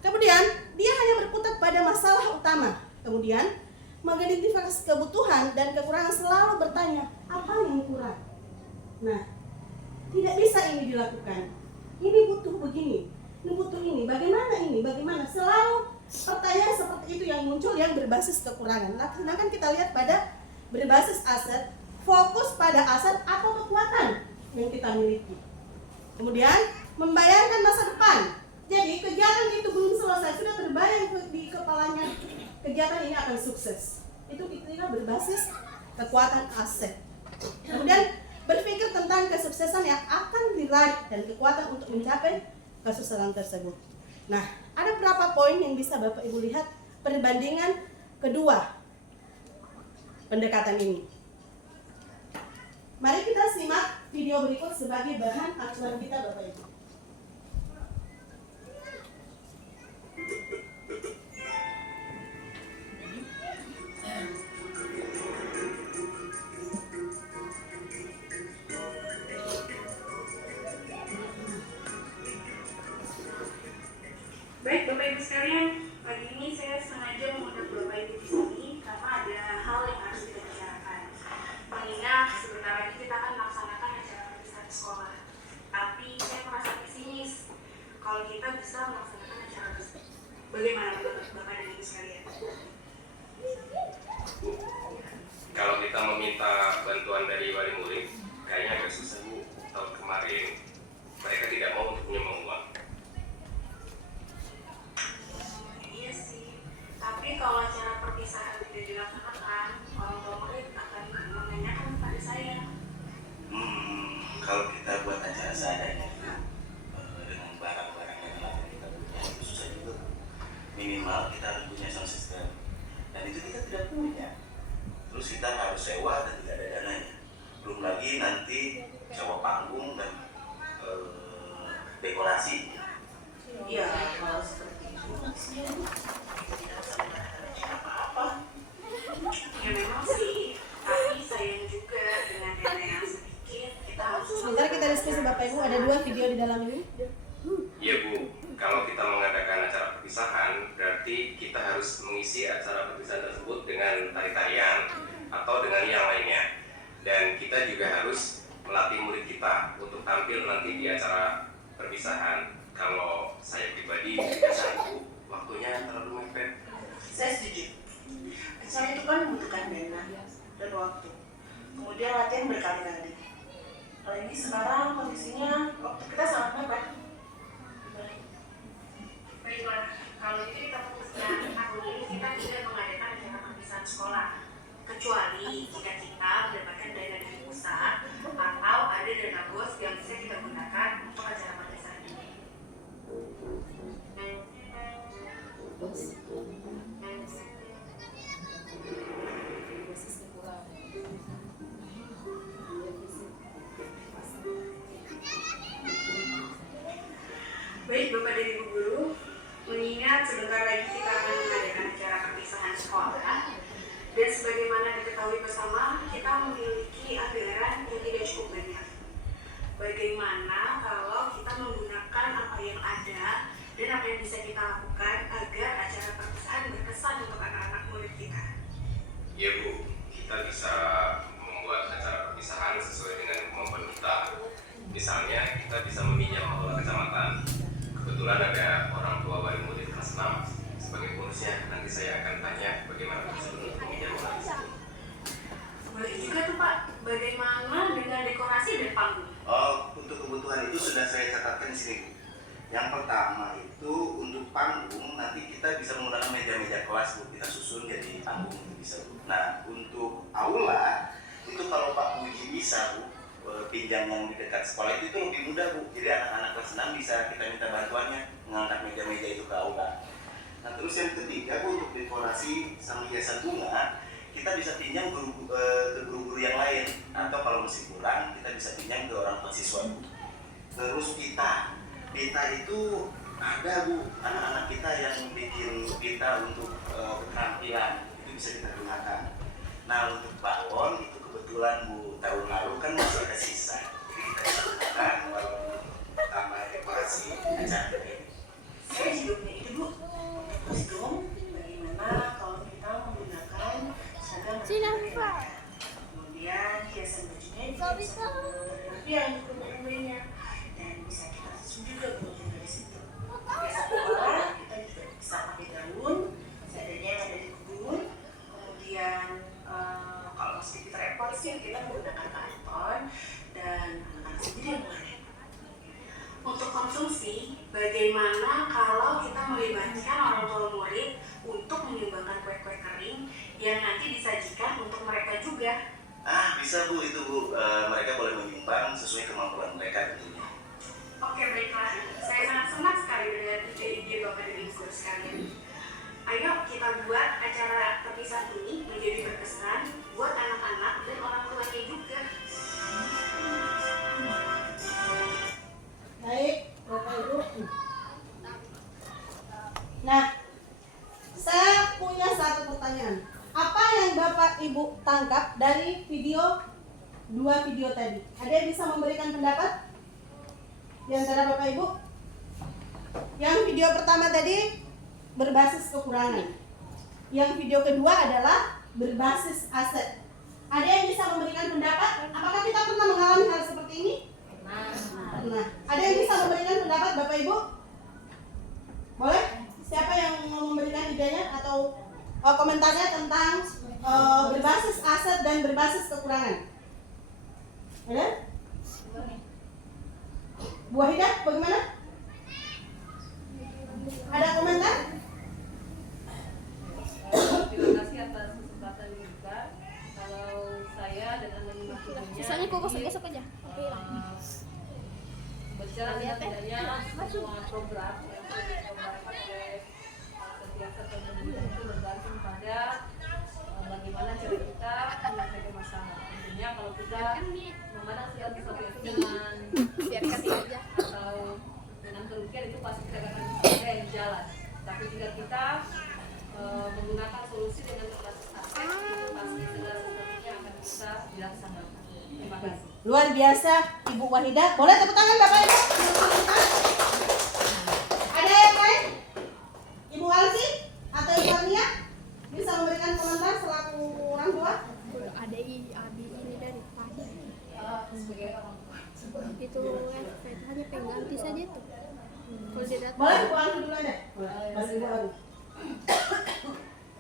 Kemudian, dia hanya berkutat pada masalah utama. Kemudian, mengidentifikasi kebutuhan dan kekurangan, selalu bertanya, apa yang kurang? Nah, tidak bisa ini dilakukan. Ini butuh begini, ini butuh ini, bagaimana ini, bagaimana? Selalu pertanyaan seperti itu yang muncul yang berbasis kekurangan. Nah, sedangkan kita lihat pada berbasis aset, fokus pada aset atau kekuatan yang kita miliki. Kemudian, membayangkan masa depan. Jadi kegiatan itu belum selesai, sudah terbayang di kepalanya kegiatan ini akan sukses. Itu kita berbasis kekuatan aset. Kemudian berpikir tentang kesuksesan yang akan diraih dan kekuatan untuk mencapai kesuksesan tersebut. Nah, ada beberapa poin yang bisa Bapak Ibu lihat perbandingan kedua pendekatan ini. Mari kita simak video berikut sebagai bahan acuan kita Bapak Ibu. Baik Bapak Ibu sekalian, pagi ini saya sengaja mengundang Bapak Ibu di sini karena ada hal yang harus kita bicarakan. Mengingat sebentar lagi kita akan melaksanakan acara perpisahan sekolah. Tapi saya merasa pesimis kalau kita bisa melaksanakan acara tersebut. Bagaimana menurut Bapak dan Ibu sekalian? Kalau kita meminta bantuan dari wali murid, kayaknya agak susah Bu. Tahun kemarin mereka tidak mau untuk menyumbang uang. Iya sih, tapi kalau acara perpisahan tidak dilaksanakan, orang tua murid akan menanyakan pada saya. Kalau kita buat acara seadanya dengan barang-barang yang lain kita punya itu susah juga. Minimal kita harus punya sound system, dan itu kita tidak punya. Terus kita harus sewa dan tidak ada dananya. Belum lagi nanti sewa panggung dan dekorasi. Iya, kalau seperti itu apa-apa. Ya memang sih, tapi sayang juga dengan dana yang sedikit, kita harus. Sebentar kita diskusi Bapak Ibu, ada dua video di dalam ini. Iya Bu, kalau kita mengadakan acara perpisahan, berarti kita harus mengisi acara perpisahan tersebut dengan tari-tarian atau dengan yang lainnya. Dan kita juga harus melatih murid kita untuk tampil nanti di acara perpisahan. Kalau saya pribadi, saya Bu, waktunya terlalu mepet. Saya setuju. Acara itu itu kan membutuhkan dana dan waktu. Kemudian latihan berkali-kali. Kalau ini sekarang kondisinya waktu kita sangat mepet. Baiklah, kalau itu kita putuskan tahun ini kita tidak mengadakan acara perpisahan sekolah, kecuali jika kita mendapatkan dana dari pusat atau ada dana bos yang bisa kita gunakan untuk acara perpisahan ini. Baik Bapak dan Ibu Guru, mengingat sebentar lagi kita akan mengadakan acara perpisahan sekolah, dan sebagaimana diketahui bersama, kita memiliki anggaran yang tidak cukup banyak. Bagaimana kalau kita menggunakan apa yang ada dan apa yang bisa kita lakukan agar acara perpisahan berkesan untuk anak-anak murid kita? Ya Bu, kita bisa membuat acara perpisahan sesuai dengan kemampuan kita. Misalnya kita bisa meminjam aula kecamatan. Kebetulan ada orang tua wali murid kelas 6 sebagai bonusnya. Nanti saya akan tanya bagaimana prosedur meminjam aula tersebut. Boleh juga tuh Pak, bagaimana dengan dekorasi dan panggung? Oh, untuk kebutuhan itu sudah saya catatkan di sini, Bu. Yang pertama itu untuk panggung nanti kita bisa menggunakan meja-meja kelas, Bu. Kita susun jadi panggung itu bisa, Bu. Nah, untuk aula itu kalau Pak Puji bisa, Bu, pinjam yang di dekat sekolah itu lebih mudah, Bu. Jadi anak-anak kelas 6 bisa kita minta bantuannya mengangkat meja-meja itu ke aula. Nah, terus yang ketiga, Bu, untuk dekorasi sama hiasan bunga kita bisa pinjam ke guru-guru yang lain, atau kalau masih kurang kita bisa pinjam ke orang tua siswa, Bu. Terus pita itu ada, Bu, anak-anak kita yang bikin pita untuk keterampilan itu bisa kita gunakan. Nah, untuk balon itu kebetulan, Bu, tahun lalu kan masih ada sisa, jadi kita bisa gunakan balon tambah dekorasi acara ini. Saya juga punya ide, Bu. Kostum, bagaimana kalau kita menggunakan seragam mereka. Kemudian hiasan bajunya juga bisa tapi yang untuk lainnya, dan bisa kita susun juga, Bu, dari situ. Biasa sekolah kita juga bisa pakai daun seadanya yang ada di kebun. Kemudian kalau sedikit repot sih kita menggunakan karton dan anak-anak sendiri yang mulai. Untuk konsumsi, bagaimana kalau kita melibatkan orang tua murid untuk menyumbangkan kue-kue kering yang nanti disajikan untuk mereka juga? Ah, bisa, Bu, itu, Bu. Mereka boleh menyumbang sesuai kemampuan mereka tentunya. Oke, baiklah. Saya sangat senang sekali dengan ide-ide Bapak dan Ibu sekalian. Ayo kita buat acara perpisahan ini menjadi berkesan buat anak-anak dan orang tuanya juga. Baik, Bapak Ibu. Nah, saya punya satu pertanyaan. Apa yang Bapak Ibu tangkap dari dua video tadi? Ada yang bisa memberikan pendapat di antara Bapak Ibu? Yang video pertama tadi berbasis kekurangan. Yang video kedua adalah berbasis aset. Ada yang bisa memberikan pendapat? Apakah kita pernah mengalami hal seperti ini? Nah, ada yang bisa memberikan pendapat, Bapak Ibu? Boleh? Siapa yang mau memberikan idenya atau komentarnya tentang berbasis aset dan berbasis kekurangan? Ada? Bu Wahidah, bagaimana? Ada komentar? Terima kasih atas kesempatan ini juga. Kalau saya dengan menyimak videonya, Sisanya kok besok aja. berjalan setidaknya semua program yang sudah dilakukan oleh setiap satu pendidikan itu bergantung pada bagaimana cara kita menyelesaikan masalah. Tentunya kalau kita memandang segala sesuatu itu dengan kasih aja atau dengan kerugian, itu pasti kita akan ada yang jalan. Tapi jika kita menggunakan solusi dengan berbasis aset, itu pasti segala sesuatunya akan bisa dilaksanakan. Terima kasih. Luar biasa, Ibu Wahidah. Boleh tepuk tangan Bapak Ibu? Ada yang lain? Ibu Alsi atau Ibu Arnia bisa memberikan komentar selaku orang tua? Ada abi ini dari tadi. Sebagai orang tua. Itu hanya pengganti saja itu. Kalau dia datang. Boleh Bu Alsi dulu deh. Boleh. Ibu Alsi.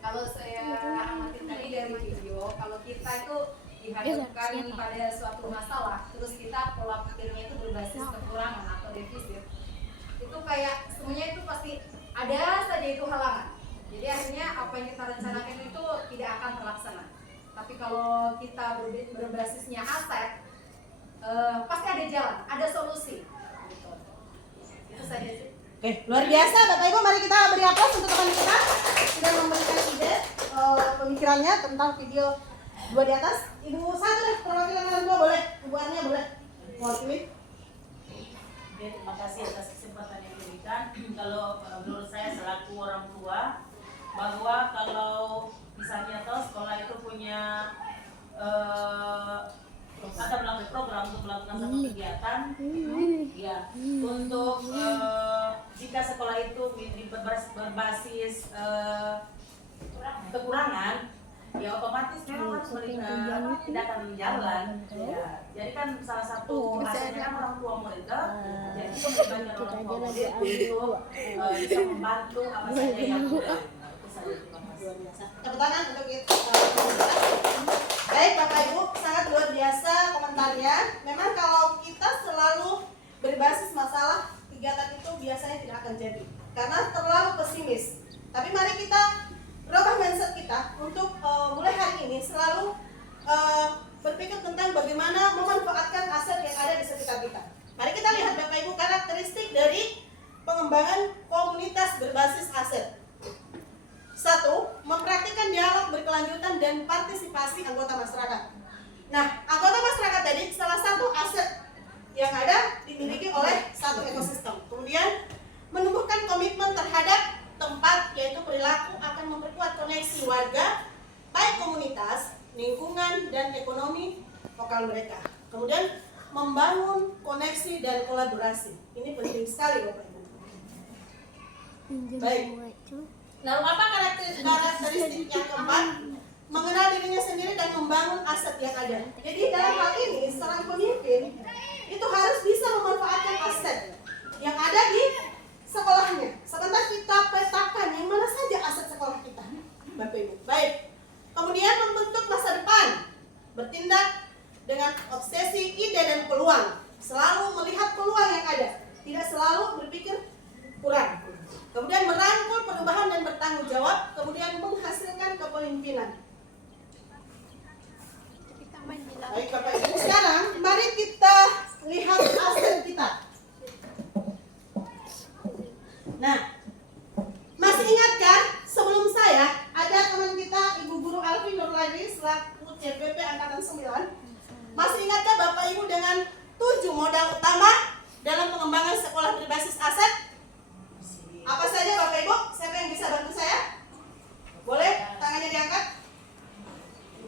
Kalau saya amatin tadi dari video, kalau kita itu dihadapkan pada suatu masalah, terus kita pola pikirnya itu berbasis kekurangan atau defisit, itu kayak semuanya itu pasti ada saja itu halangan. Jadi akhirnya apa yang kita rencanakan itu tidak akan terlaksana. Tapi kalau kita berbasisnya aset, pasti ada jalan, ada solusi. Gitu. Itu saja sih. Oke, luar biasa Bapak Ibu, mari kita beri aplaus untuk teman kita sudah memberikan ide pemikirannya tentang video 2 di atas. Ibu satu deh, perwakilan orang tua boleh, Ibu Arnya boleh mewakili. Oke, terima kasih atas kesempatan yang diberikan. Kalau menurut saya selaku orang tua, bahwa kalau misalnya sekolah itu punya ada melakukan program untuk melakukan satu kegiatan, ya, untuk jika sekolah itu berbasis kekurangan, ya otomatis memang harus tidak akan jalan. Ya. Jadi kan salah satu hasilnya kan orang tua murid, jadi melibatkan orang tua murid untuk bisa membantu apa saja yang kurang. Tepuk tangan untuk kita. Baik Bapak Ibu, sangat luar biasa komentarnya. Memang kalau kita selalu berbasis masalah, kegiatan itu biasanya tidak akan jadi karena terlalu pesimis. Tapi mari kita rubah mindset kita untuk mulai hari ini selalu berpikir tentang bagaimana memanfaatkan aset yang ada di sekitar kita. Mari kita lihat Bapak Ibu karakteristik dari pengembangan komunitas berbasis aset. 1. Mempraktikkan dialog berkelanjutan dan partisipasi anggota masyarakat. Nah, anggota masyarakat tadi salah satu aset yang ada dimiliki oleh satu ekosistem. Kemudian menumbuhkan komitmen terhadap tempat, yaitu perilaku akan memperkuat koneksi warga, baik komunitas, lingkungan, dan ekonomi lokal mereka. Kemudian membangun koneksi dan kolaborasi. Ini penting sekali Bapak Ibu. Baik. Lalu apa karakteristik yang keempat? Mengenal dirinya sendiri dan membangun aset yang ada. Jadi dalam hal ini seorang pemimpin itu harus bisa memanfaatkan aset yang ada di sekolahnya. Sebentar kita petakan yang mana saja aset sekolah kita, Bapak Ibu. Baik. Kemudian membentuk masa depan, bertindak dengan obsesi, ide dan peluang. Selalu melihat peluang yang ada, tidak selalu berpikir kurang. Kemudian merangkul perubahan dan bertanggung jawab, kemudian menghasilkan kepemimpinan. Baik Bapak Ibu, sekarang mari kita lihat aset kita. Nah, masih ingatkah sebelum saya ada teman kita Ibu Guru Alfi Nurlaini selaku CPP Angkatan 9. Masih ingatkah Bapak Ibu dengan 7 modal utama dalam pengembangan sekolah berbasis aset? Apa saja Bapak Ibu? Siapa yang bisa bantu saya? Boleh tangannya diangkat?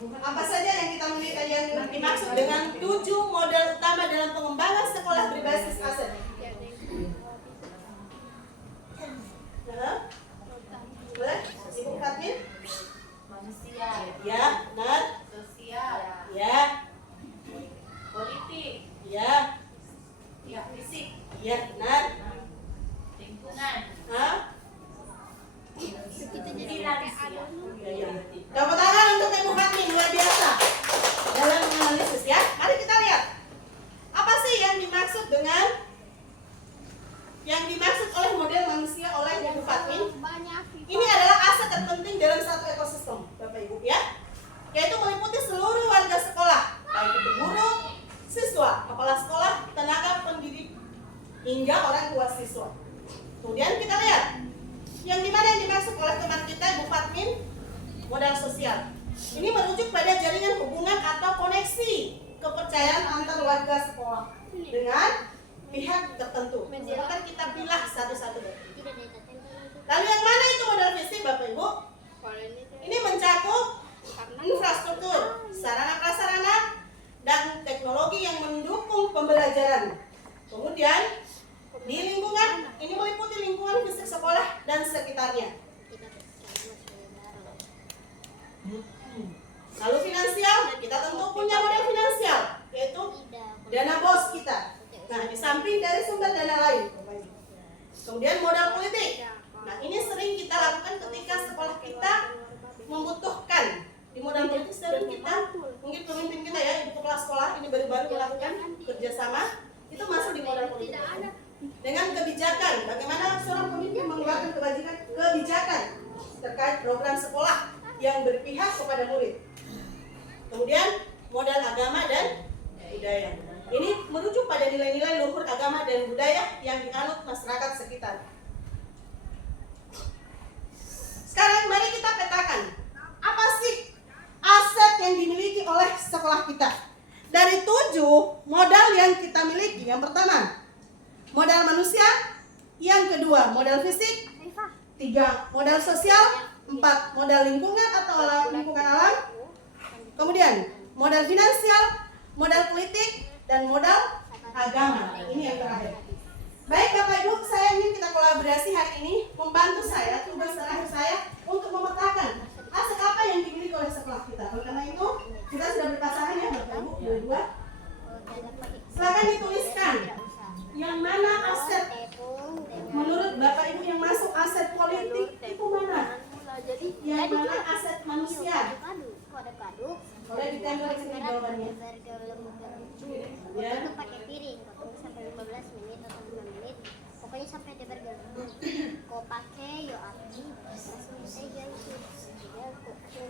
Apa saja yang kita miliki yang dimaksud dengan 7 modal utama dalam pengembangan sekolah berbasis aset? Boleh? Ibu Fatmin? Manusia. Ya, benar. Sosial. Ya. Politik. Ya. Ya, fisik. Ya, benar. Lingkungan. Hah? Finansial. Ya. Tepuk tangan untuk Ibu Fatmin, luar biasa dalam menganalisis ya. Mari kita lihat apa sih yang dimaksud oleh model manusia oleh Ibu Fatmin. Ini adalah aset terpenting dalam satu ekosistem, Bapak Ibu ya, yaitu meliputi seluruh warga sekolah, baik itu guru, siswa, kepala sekolah, tenaga pendidik, hingga orang tua siswa. Kemudian kita lihat yang dimana yang dimaksud oleh teman kita Ibu Fatmin, modal sosial. Ini merujuk pada jaringan hubungan atau koneksi kepercayaan antar warga sekolah dengan pihak tertentu. Silakan kita pilah satu-satu. Lalu yang mana itu modal fisik Bapak Ibu? Ini mencakup infrastruktur, sarana prasarana, dan teknologi yang mendukung pembelajaran. Kemudian di lingkungan, ini meliputi lingkungan fisik sekolah dan sekitarnya. Lalu finansial, kita tentu punya modal finansial, yaitu dana bos kita. Nah, di samping dari sumber dana lain. Kemudian modal politik. Nah, ini sering kita lakukan ketika sekolah kita dan kita, mungkin pemimpin kita ya, ibu kepala sekolah ini baru-baru melakukan kerjasama, itu masuk di modal politik. Dengan kebijakan, bagaimana seorang pemimpin mengeluarkan kebijakan terkait program sekolah yang berpihak kepada murid. Kemudian modal agama dan budaya. Ini merujuk pada nilai-nilai luhur agama dan budaya yang dianut masyarakat sekitar. Sekarang mari kita petakan, apa sih aset yang dimiliki oleh sekolah kita? Dari 7 modal yang kita miliki, yang pertama modal manusia, yang kedua modal fisik, 3 modal sosial, 4 modal lingkungan atau lingkungan alam, kemudian modal finansial, modal politik, dan modal agama. Ini yang terakhir. Baik Bapak Ibu, saya ingin kita kolaborasi hari ini, membantu saya, tugas terakhir saya untuk memetakan aset apa yang dimiliki oleh sekolah kita. Oleh karena itu, kita sudah berpasangan ya Bapak Ibu, dua-dua. Silakan dituliskan yang mana aset menurut Bapak Ibu yang masuk aset politik itu mana? Yang mana aset manusia? Boleh ditempel di sini jawabannya. Ya. Itu pakai piring, potong sampai 15 menit atau 5 menit. Pokoknya sampai dia bergelembung. Kau pakai yo api, langsung saya ya,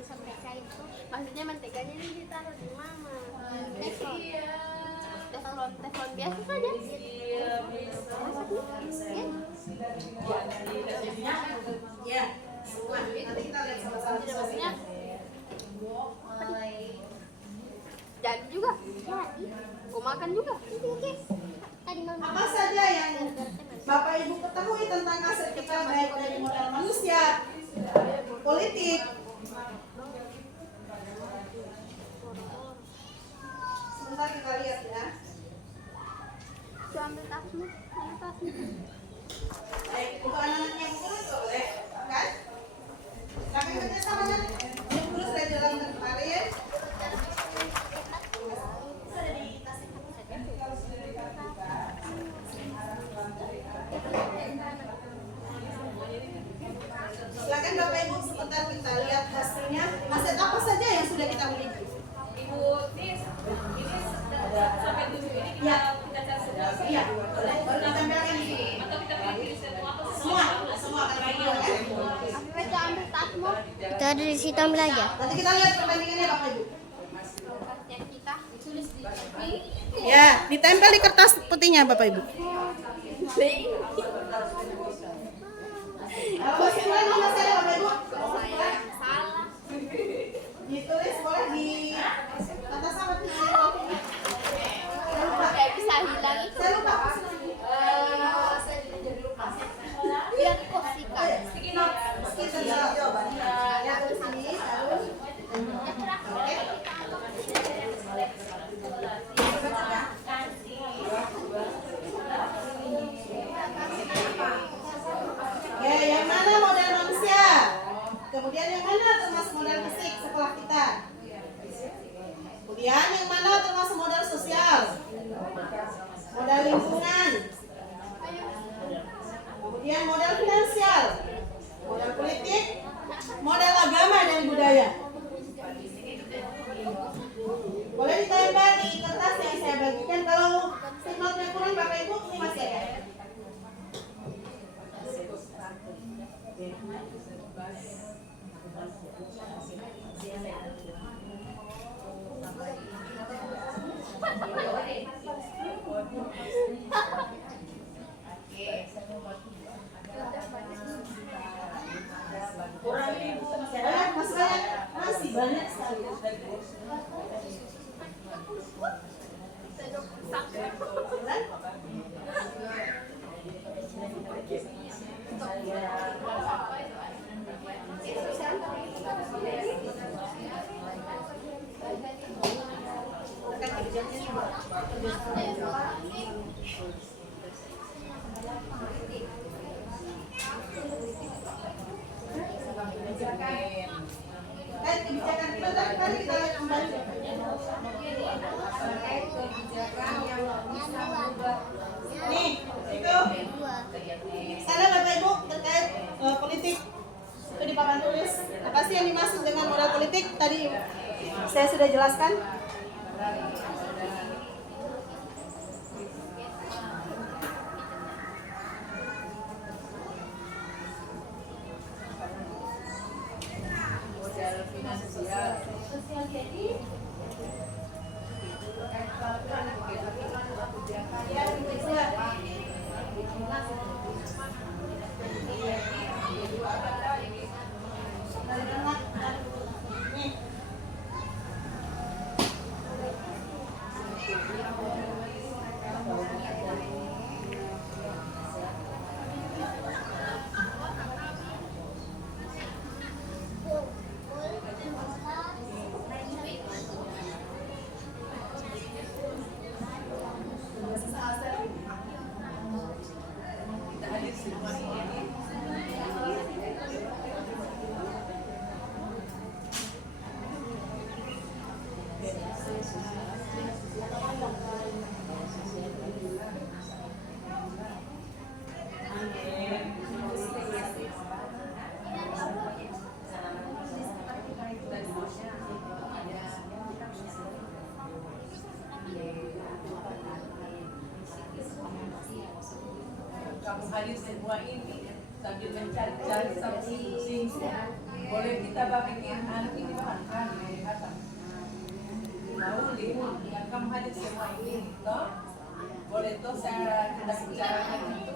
sampai cair tuh. Maksudnya menteganya ini ditaruh di mana? Teflon biasa saja. Ya, semua. Nanti kita lihat sama-sama. Jadi juga, jadi, gue makan juga. Apa saja yang Bapak Ibu ketahui tentang aset kita baik dari modal manusia, politik, sebentar kita lihat ya. Ambil tasmu, ambil tasmu. Baik, untuk anak-anak yang kurus boleh, kan? Kami kerja sama kan? Yang kurus dari dalam dan kemarin. Silakan Bapak Ibu, sebentar kita lihat hasilnya. Aset apa saja yang sudah kita miliki? Ibu, ini sampai 7 ini kita cari semua. Iya, baru kita tempelkan di sini. Atau kita pilih semua atau Semua akan pilih ya. Ambil tasmu. Kita ada di situ ambil aja. Nanti kita lihat perbandingannya Bapak Ibu. Kita tulis di Ya, ditempel di kertas putihnya Bapak Ibu. Kesimpulan mana saja Bapak Ibu? Kesimpulan salah. ditulis boleh di atas apa tuh? Saya lupa. Kayak bisa hilang itu. Saya lupa. Saya jadi lupa. Biar kosikan. Kita lihat jawabannya. Lihat di sini harus. Oke. Ya, yang mana modal manusia? Kemudian yang mana termasuk modal fisik sekolah kita? Kemudian yang mana termasuk modal sosial? Modal lingkungan. Kemudian modal finansial, modal politik, modal agama dan budaya. Boleh ditambah di kertas yang saya bagikan. Kalau footnote-nya kurang Bapak Ibu, ini masih ada. Kurang Ibu, masih banyak sekali. Kebijakan kita tadi kita lihat kembali. Nih, itu. Sana Bapak Ibu terkait politik itu di papan tulis. Apa sih yang dimaksud dengan modal politik? Tadi Saya sudah jelaskan. Modal finansial. Sosial jadi kamu hadir semua ini sambil mencari-cari sing boleh kita bikin anak ini makan apa mau lihat yang kamu hadir semua ini toh boleh toh saya tidak bicarakan itu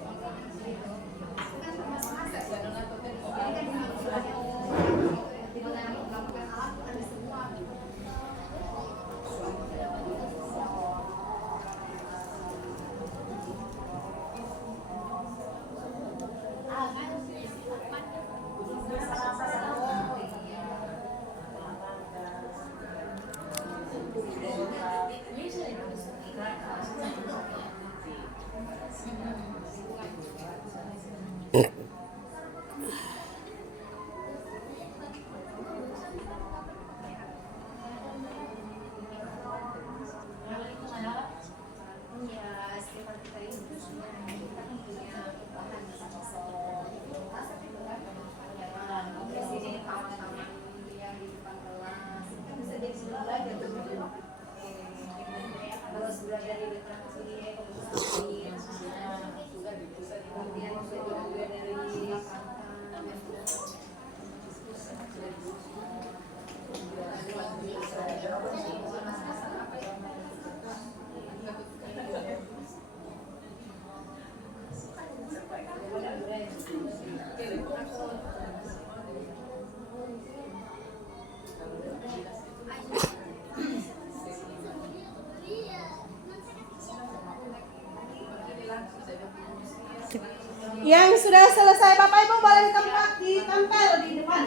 yang sudah selesai Bapak Ibu boleh ditempel di depan.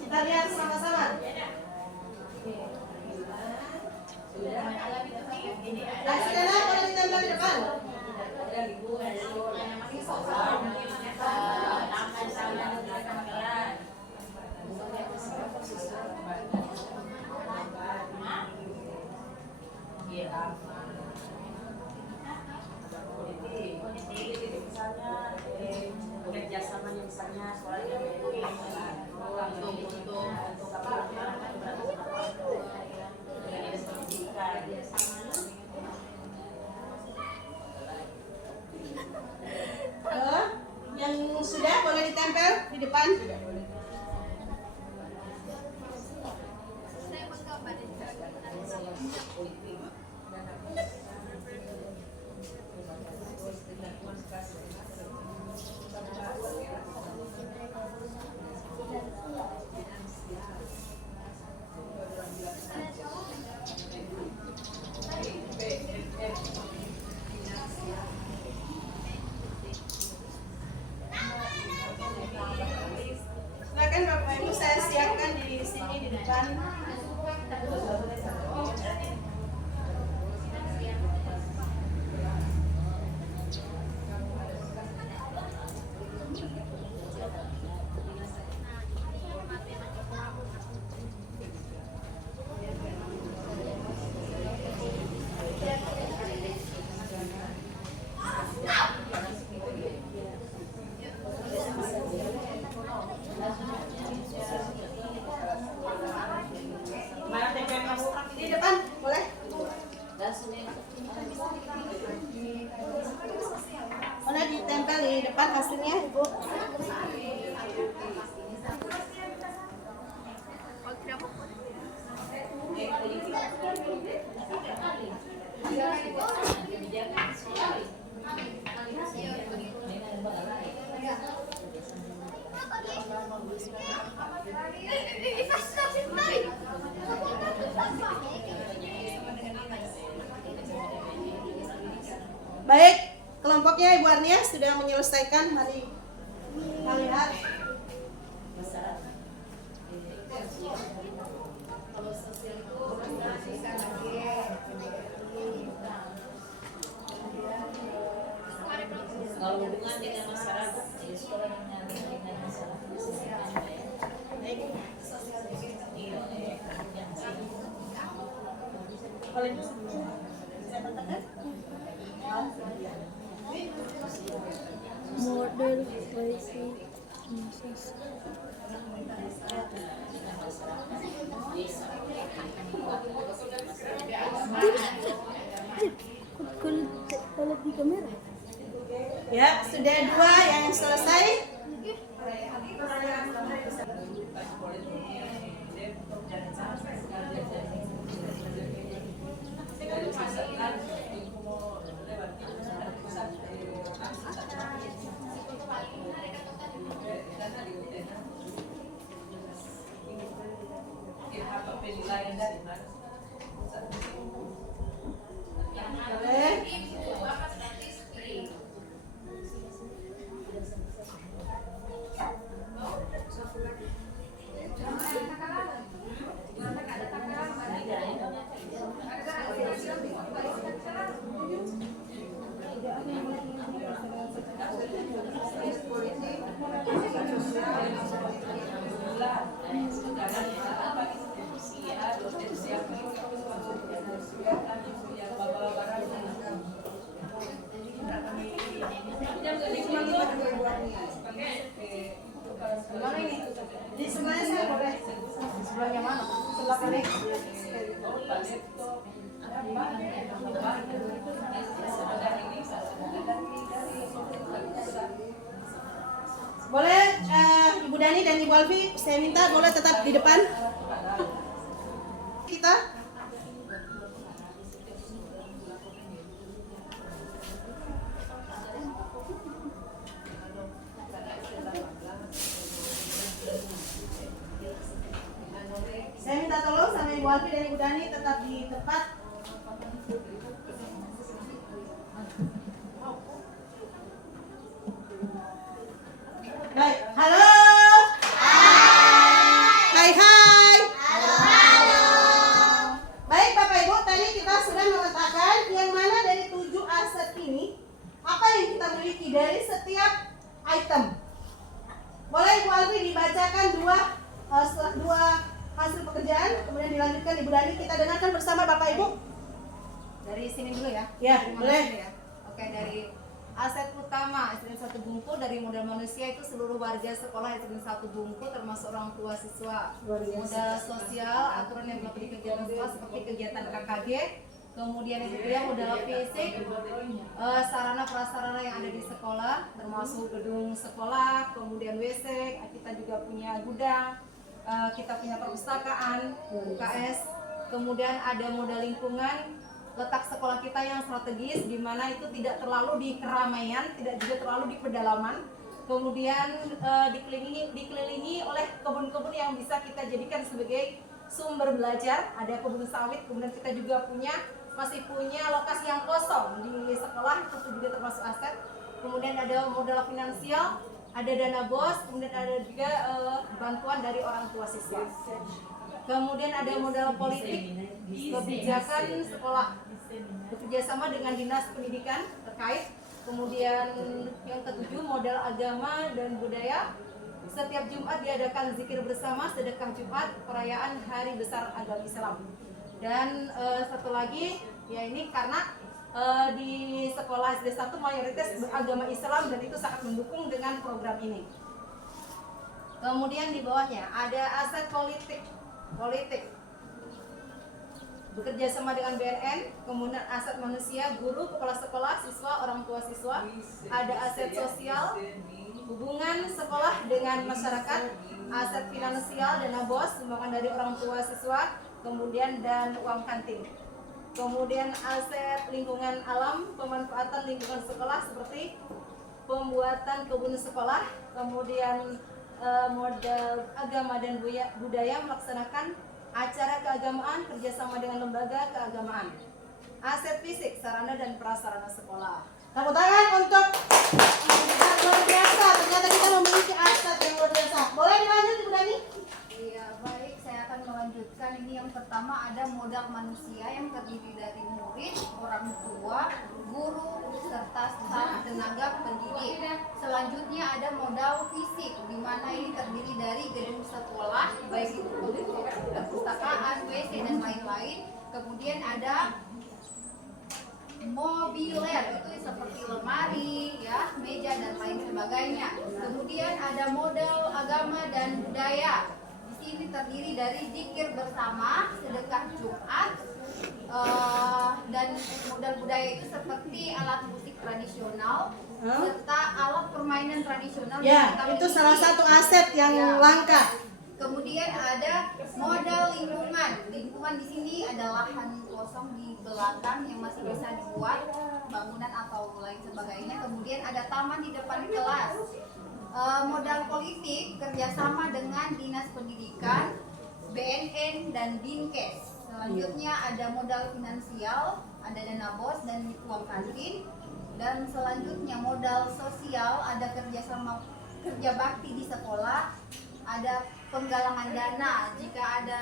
Kita lihat sama-sama. Laksana boleh ditempel di depan. kerjasamanya misalnya soalnya untuk apa dengan pendidikan Yang sudah boleh ditempel di depan. Silakan Bapak Ibu, saya siapkan di sini di depan. Di depan boleh. Boleh ditempel di depan hasilnya, Ibu. Baik, kelompoknya Ibu Arnia sudah menyelesaikan. Mari kita lihat. Kalau hubungan dengan masyarakat, ya sekolah dengan masyarakat. Model puisi Moses. Kalau di kamera. Ya, sudah 2 yang selesai. Di sebelahnya saya boleh. Di sebelahnya mana? Sebelah kanan. Boleh Ibu Dani dan Ibu Alfi, saya minta boleh tetap di depan. Kita minta tolong sama Ibu Alfi dan Ibu Dani tetap di tempat. Baik, halo. Hai. Halo. Baik Bapak Ibu, tadi kita sudah mengatakan yang mana dari 7 aset ini apa yang kita miliki dari setiap item. Boleh Ibu Alfi dibacakan dua hasil pekerjaan, kemudian dilanjutkan Ibu Dani. Kita dengarkan bersama Bapak Ibu. Dari sini dulu ya? Ya, boleh. Ya? Oke, dari aset utama SDN 1 Bungku dari modal manusia itu seluruh warga sekolah SDN 1 Bungku termasuk orang tua siswa. Modal sosial, aturan yang berlaku di kegiatan sekolah seperti kegiatan KKG, kemudian itu dia modal fisik, sarana prasarana yang ada di sekolah termasuk gedung sekolah, kemudian WC, kita juga punya gudang, kita punya perpustakaan, UKS, kemudian ada modal lingkungan, letak sekolah kita yang strategis di mana itu tidak terlalu di keramaian, tidak juga terlalu di pedalaman. Kemudian dikelilingi oleh kebun-kebun yang bisa kita jadikan sebagai sumber belajar. Ada kebun sawit, kemudian kita juga masih punya lokasi yang kosong di sekolah, itu juga termasuk aset. Kemudian ada modal finansial, ada dana BOS, kemudian ada juga bantuan dari orang tua siswa. Kemudian ada modal politik, kebijakan sekolah, bekerjasama dengan dinas pendidikan terkait. Kemudian yang ketujuh modal agama dan budaya. Setiap Jumat diadakan zikir bersama, sedekah Jumat, perayaan Hari Besar Agama Islam. Dan satu lagi, ya ini karena di sekolah SD 1 mayoritas beragama Islam dan itu sangat mendukung dengan program ini. Kemudian di bawahnya ada aset politik. bekerja sama dengan BNN, kemudian aset manusia, guru, kepala sekolah, siswa, orang tua siswa, ada aset sosial, hubungan sekolah dengan masyarakat, aset finansial, dana BOS, sumbangan dari orang tua siswa, kemudian dan uang kantin. Kemudian aset lingkungan alam, pemanfaatan lingkungan sekolah seperti pembuatan kebun sekolah, kemudian modal agama dan budaya melaksanakan acara keagamaan kerjasama dengan lembaga keagamaan. Aset fisik, sarana dan prasarana sekolah. Tepuk tangan untuk luar biasa. Ternyata kita memiliki aset yang luar biasa. Boleh dilanjut Ibu Dani? Iya, baik. Saya akan melanjutkan. Ini yang pertama ada modal manusia yang terdiri dari murid, orang tua, guru, serta staf tenaga pendidik. Selanjutnya ada modal fisik, di mana ini terdiri dari gedung sekolah, baik itu perpustakaan, WC dan lain-lain. Kemudian ada mobiler, itu seperti lemari, ya, meja dan lain sebagainya. Kemudian ada modal agama dan budaya. Di sini terdiri dari zikir bersama, sedekah Jumat, dan modal budaya itu seperti alat musik tradisional serta alat permainan tradisional. Ya, itu salah satu aset yang langka. Kemudian ada modal lingkungan. Lingkungan di sini ada lahan kosong di belakang yang masih bisa dibuat bangunan atau lain sebagainya. Kemudian ada taman di depan kelas. Modal politik kerjasama dengan Dinas Pendidikan, BNN dan Dinkes. Selanjutnya ada modal finansial, ada dana BOS dan uang kantin. Dan selanjutnya modal sosial, ada kerja bakti di sekolah, ada penggalangan dana. Jika ada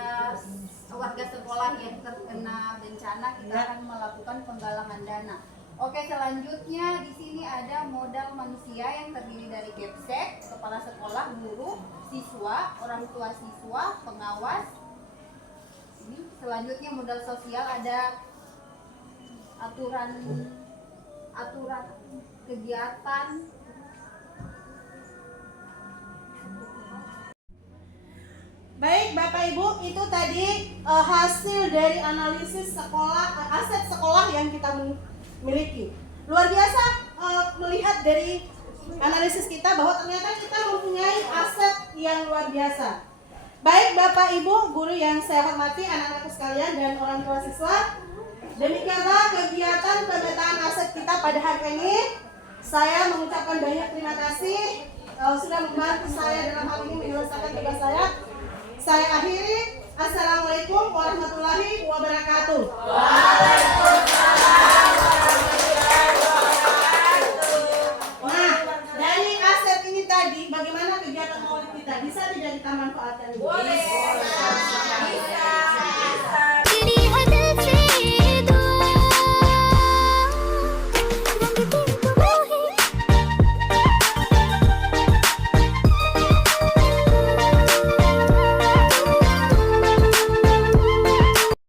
warga sekolah yang terkena bencana, kita akan melakukan penggalangan dana. Oke, selanjutnya di sini ada modal manusia yang terdiri dari Kepsek, kepala sekolah, guru, siswa, orang tua siswa, pengawas. Ini selanjutnya modal sosial ada aturan kegiatan. Baik Bapak Ibu, itu tadi hasil dari analisis sekolah, aset sekolah yang kita miliki. Luar biasa melihat dari analisis kita bahwa ternyata kita mempunyai aset yang luar biasa. Baik Bapak Ibu, guru yang saya hormati, anak-anakku sekalian dan orang tua siswa, demikianlah kegiatan pemetaan aset kita pada hari ini. Saya mengucapkan banyak terima kasih sudah membantu saya dalam hal ini menyelesaikan tugas saya. Saya akhiri. Assalamualaikum warahmatullahi wabarakatuh. Nah, dari aset ini tadi, bagaimana kegiatan maulid kita? Bisa tidak kita manfaatkan? Boleh.